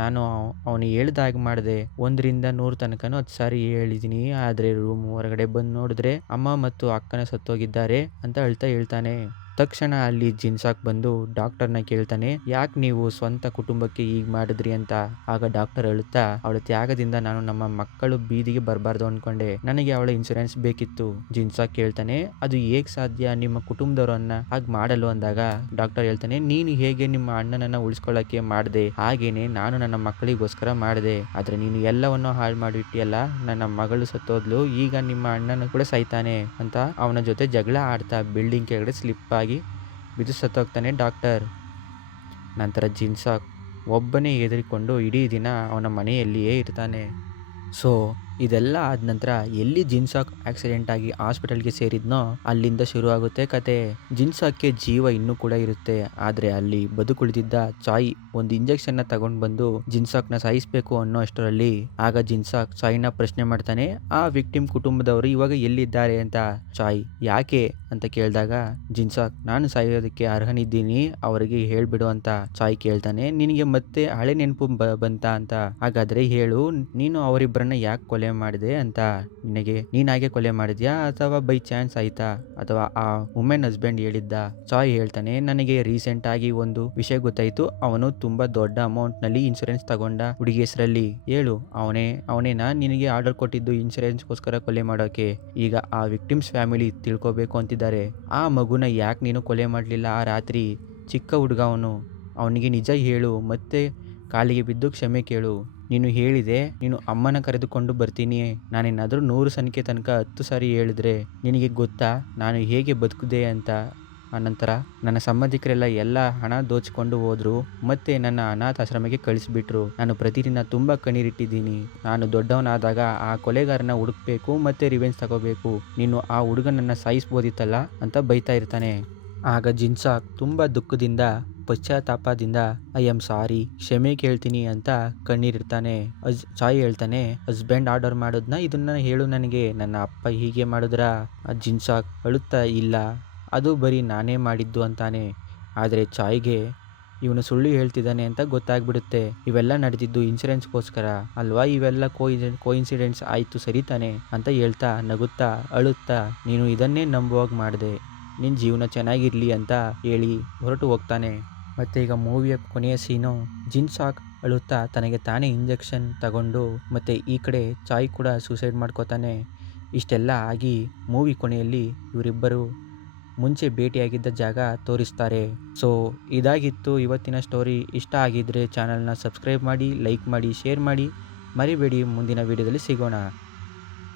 ನಾನು ಅವನು ಹೇಳ್ದಾಗ ಮಾಡಿದೆ, 1ರಿಂದ 100 ತನಕನೂ 10 ಸಾರಿ ಹೇಳಿದೀನಿ. ಆದರೆ ರೂಮ್ ಹೊರಗಡೆ ಬಂದು ನೋಡಿದ್ರೆ ಅಮ್ಮ ಮತ್ತು ಅಕ್ಕನ ಸತ್ತೋಗಿದ್ದಾರೆ ಅಂತ ಹೇಳ್ತಾನೆ. ತಕ್ಷಣ ಅಲ್ಲಿ ಜಿನ್ಸಾಕ್ ಬಂದು ಡಾಕ್ಟರ್ನ ಕೇಳ್ತಾನೆ, ಯಾಕೆ ನೀವು ಸ್ವಂತ ಕುಟುಂಬಕ್ಕೆ ಹೀಗೆ ಮಾಡಿದ್ರಿ ಅಂತ. ಆಗ ಡಾಕ್ಟರ್ ಅಳುತ್ತಾ, ಅವಳ ತ್ಯಾಗದಿಂದ ನಾನು ನಮ್ಮ ಮಕ್ಕಳು ಬೀದಿಗೆ ಬರಬಾರ್ದು ಅನ್ಕೊಂಡೆ, ನನಗೆ ಅವಳ ಇನ್ಶೂರೆನ್ಸ್ ಬೇಕಿತ್ತು. ಜಿನ್ಸಾಕ್ ಕೇಳ್ತಾನೆ, ಅದು ಹೇಗೆ ಸಾಧ್ಯ ನಿಮ್ಮ ಕುಟುಂಬದವರನ್ನ ಹಾಗೆ ಮಾಡಲು ಅಂದಾಗ ಡಾಕ್ಟರ್ ಹೇಳ್ತಾನೆ, ನೀನು ಹೇಗೆ ನಿಮ್ಮ ಅಣ್ಣನನ್ನ ಉಳಿಸ್ಕೊಳ್ಳಕ್ಕೆ ಮಾಡಿದೆ, ಹಾಗೇನೆ ನಾನು ನನ್ನ ಮಕ್ಕಳಿಗೋಸ್ಕರ ಮಾಡಿದೆ. ಆದ್ರೆ ನೀನು ಎಲ್ಲವನ್ನೂ ಹಾಳು ಮಾಡಿಟ್ಟಿಯಲ್ಲ, ನನ್ನ ಮಗಳು ಸತ್ತೋದ್ಲು, ಈಗ ನಿಮ್ಮ ಅಣ್ಣನ ಕೂಡ ಸಾಯ್ತಾನೆ ಅಂತ ಅವನ ಜೊತೆ ಜಗಳ ಆಡ್ತಾ ಬಿಲ್ಡಿಂಗ್ ಕೆಳಗಡೆ ಸ್ಲಿಪ್ ಆಗಿ ಬಿದ್ದು ಸತ್ತೋಗ್ತಾನೆ ಡಾಕ್ಟರ್. ನಂತರ ಜಿನ್ಸಾಕ್ ಒಬ್ಬನೇ ಹೆದರಿಕೊಂಡು ಇಡೀ ದಿನ ಅವನ ಮನೆಯಲ್ಲಿಯೇ ಇರ್ತಾನೆ. ಸೊ ಇದೆಲ್ಲ ಆದ ನಂತರ ಎಲ್ಲಿ ಜಿನ್ಸಾಕ್ ಆಕ್ಸಿಡೆಂಟ್ ಆಗಿ ಹಾಸ್ಪಿಟಲ್ಗೆ ಸೇರಿದ್ನೋ ಅಲ್ಲಿಂದ ಶುರು ಆಗುತ್ತೆ ಕತೆ. ಜಿನ್ಸಾಕ್ಗೆ ಜೀವ ಇನ್ನೂ ಕೂಡ ಇರುತ್ತೆ, ಆದ್ರೆ ಅಲ್ಲಿ ಬದುಕುಳಿದಿದ್ದ ಚಾಯ್ ಒಂದು ಇಂಜೆಕ್ಷನ್ ನ ತಗೊಂಡ್ ಬಂದು ಜಿನ್ಸಾಕ್ ನ ಸಾಯಿಸ್ಬೇಕು ಅನ್ನೋ ಅಷ್ಟರಲ್ಲಿ ಆಗ ಜಿನ್ಸಾಕ್ ಚಾಯ್ನ ಪ್ರಶ್ನೆ ಮಾಡ್ತಾನೆ, ಆ ವಿಕ್ಟಿಮ್ ಕುಟುಂಬದವರು ಇವಾಗ ಎಲ್ಲಿದ್ದಾರೆ ಅಂತ. ಚಾಯ್ ಯಾಕೆ ಅಂತ ಕೇಳಿದಾಗ ಜಿನ್ಸಾಕ್, ನಾನು ಸಾಯೋದಕ್ಕೆ ಅರ್ಹನಿದ್ದೀನಿ, ಅವರಿಗೆ ಹೇಳ್ಬಿಡು ಅಂತ ಚಾಯ್ ಕೇಳ್ತಾನೆ. ನಿನಗೆ ಮತ್ತೆ ಹಳೆ ನೆನಪು ಬಂತಾ ಅಂತ. ಹಾಗಾದ್ರೆ ಹೇಳು, ನೀನು ಅವರಿಬ್ಬರನ್ನ ಯಾಕೆ ಕೊಲೆ ಮಾಡಿದೆ ಅಂತ. ನೀನಾಗೆ ಕೊಲೆ ಮಾಡಿದ್ಯಾ ಅಥವಾ ಬೈ ಚಾನ್ಸ್ ಆಯ್ತಾ, ಅಥವಾ ಆ ವುಮೆನ್ ಹಸ್ಬೆಂಡ್ ಹೇಳಿದ್ದ. ಚಾಯ್ ಹೇಳ್ತಾನೆ, ನನಗೆ ರೀಸೆಂಟ್ ಆಗಿ ಒಂದು ವಿಷಯ ಗೊತ್ತಾಯ್ತು. ಅವನು ತುಂಬಾ ದೊಡ್ಡ ಅಮೌಂಟ್ ನಲ್ಲಿ ಇನ್ಶೂರೆನ್ಸ್ ತಗೊಂಡ ಹುಡುಗಿ ಹೆಸರಲ್ಲಿ. ಹೇಳು, ಅವನೇನಾ ನಿನಗೆ ಆರ್ಡರ್ ಕೊಟ್ಟಿದ್ದು ಇನ್ಶೂರೆನ್ಸ್ ಗೋಸ್ಕರ ಕೊಲೆ ಮಾಡೋಕೆ? ಈಗ ಆ ವಿಕ್ಟಿಮ್ಸ್ ಫ್ಯಾಮಿಲಿ ತಿಳ್ಕೋಬೇಕು ಅಂತಿದ್ದಾರೆ. ಆ ಮಗುನ ಯಾಕೆ ನೀನು ಕೊಲೆ ಮಾಡ್ಲಿಲ್ಲ ಆ ರಾತ್ರಿ? ಚಿಕ್ಕ ಹುಡುಗ ಅವನಿಗೆ ನಿಜ ಹೇಳು, ಮತ್ತೆ ಕಾಲಿಗೆ ಬಿದ್ದು ಕ್ಷಮೆ ಕೇಳು. ನೀನು ಹೇಳಿದೆ ನೀನು ಅಮ್ಮನ ಕರೆದುಕೊಂಡು ಬರ್ತೀನಿ, ನಾನೇನಾದ್ರೂ 100 ಸಂಖ್ಯೆ ತನಕ 10 ಸಾರಿ ಹೇಳಿದ್ರೆ ನಿನಗೆ ಗೊತ್ತಾ ನಾನು ಹೇಗೆ ಬದುಕಿದೆ ಅಂತ. ಆನಂತರ ನನ್ನ ಸಂಬಂಧಿಕರೆಲ್ಲ ಎಲ್ಲ ಹಣ ದೋಚಿಕೊಂಡು ಹೋದ್ರು, ಮತ್ತೆ ನನ್ನ ಅನಾಥಾಶ್ರಮಕ್ಕೆ ಕಳಿಸ್ಬಿಟ್ರು. ನಾನು ಪ್ರತಿದಿನ ತುಂಬಾ ಕಣ್ಣೀರಿಟ್ಟಿದ್ದೀನಿ. ನಾನು ದೊಡ್ಡವನಾದಾಗ ಆ ಕೊಲೆಗಾರನ ಹುಡುಕ್ಬೇಕು ಮತ್ತೆ ರಿವೆಂಜ್ ತಗೋಬೇಕು. ನೀನು ಆ ಹುಡುಗನನ್ನ ಸಾಯಿಸ್ಬೋದಿತ್ತಲ್ಲ ಅಂತ ಬೈತಾ ಇರ್ತಾನೆ. ಆಗ ಜಿನ್ಸಾಕ್ ತುಂಬಾ ದುಃಖದಿಂದ ಪಶ್ಚಾತ್ತಾಪದಿಂದ ಐ ಆಮ್ ಸಾರಿ, ಕ್ಷಮೆ ಕೇಳ್ತೀನಿ ಅಂತ ಕಣ್ಣೀರಿಡ್ತಾನೆ. ಚಾಯ್ ಹೇಳ್ತಾನೆ, ಹಸ್ಬೆಂಡ್ ಆರ್ಡರ್ ಮಾಡೋದ್ನ ಇದನ್ನ ಹೇಳು ನನಗೆ, ನನ್ನ ಅಪ್ಪ ಹೀಗೆ ಮಾಡಿದ್ರ? ಜಿನ್ಸಾಕ್ ಅಳುತ್ತಾ, ಇಲ್ಲ, ಅದು ಬರೀ ನಾನೇ ಮಾಡಿದ್ದು ಅಂತಾನೆ. ಆದರೆ ಚಾಯ್ಗೆ ಇವನು ಸುಳ್ಳು ಹೇಳ್ತಿದ್ದಾನೆ ಅಂತ ಗೊತ್ತಾಗ್ಬಿಡುತ್ತೆ. ಇವೆಲ್ಲ ನಡೆದಿದ್ದು ಇನ್ಶೂರೆನ್ಸ್ಗೋಸ್ಕರ ಅಲ್ವಾ, ಇವೆಲ್ಲ ಕೋಇನ್ಸಿಡೆಂಟ್ಸ್ ಆಯ್ತು ಸರಿ ತಾನೆ ಅಂತ ಹೇಳ್ತಾ ನಗುತ್ತಾ ಅಳುತ್ತಾ, ನೀನು ಇದನ್ನೇ ನಂಬುವಾಗ ಮಾಡಿದೆ, ನಿನ್ನ ಜೀವನ ಚೆನ್ನಾಗಿರ್ಲಿ ಅಂತ ಹೇಳಿ ಹೊರಟು ಹೋಗ್ತಾನೆ. ಮತ್ತೆ ಈಗ ಮೂವಿಯ ಕೊನೆಯ ಸೀನು, ಜಿನ್ಸಾಕ್ ಅಳುತ್ತಾ ತನಗೆ ತಾನೇ ಇಂಜೆಕ್ಷನ್ ತಗೊಂಡು ಮತ್ತೆ ಈ ಕಡೆ ಚಾಯ್ ಕೂಡ ಸೂಸೈಡ್ ಮಾಡ್ಕೋತಾನೆ. ಇಷ್ಟೆಲ್ಲ ಆಗಿ ಮೂವಿ ಕೊನೆಯಲ್ಲಿ ಇವರಿಬ್ಬರು ಮುಂಚೆ ಭೇಟಿಯಾಗಿದ್ದ ಜಾಗ ತೋರಿಸ್ತಾರೆ. ಸೊ ಇದಾಗಿತ್ತು ಇವತ್ತಿನ ಸ್ಟೋರಿ. ಇಷ್ಟ ಆಗಿದ್ರೆ ಚಾನಲ್ನ ಸಬ್ಸ್ಕ್ರೈಬ್ ಮಾಡಿ, ಲೈಕ್ ಮಾಡಿ, ಶೇರ್ ಮಾಡಿ, ಮರಿಬೇಡಿ. ಮುಂದಿನ ವಿಡಿಯೋದಲ್ಲಿ ಸಿಗೋಣ.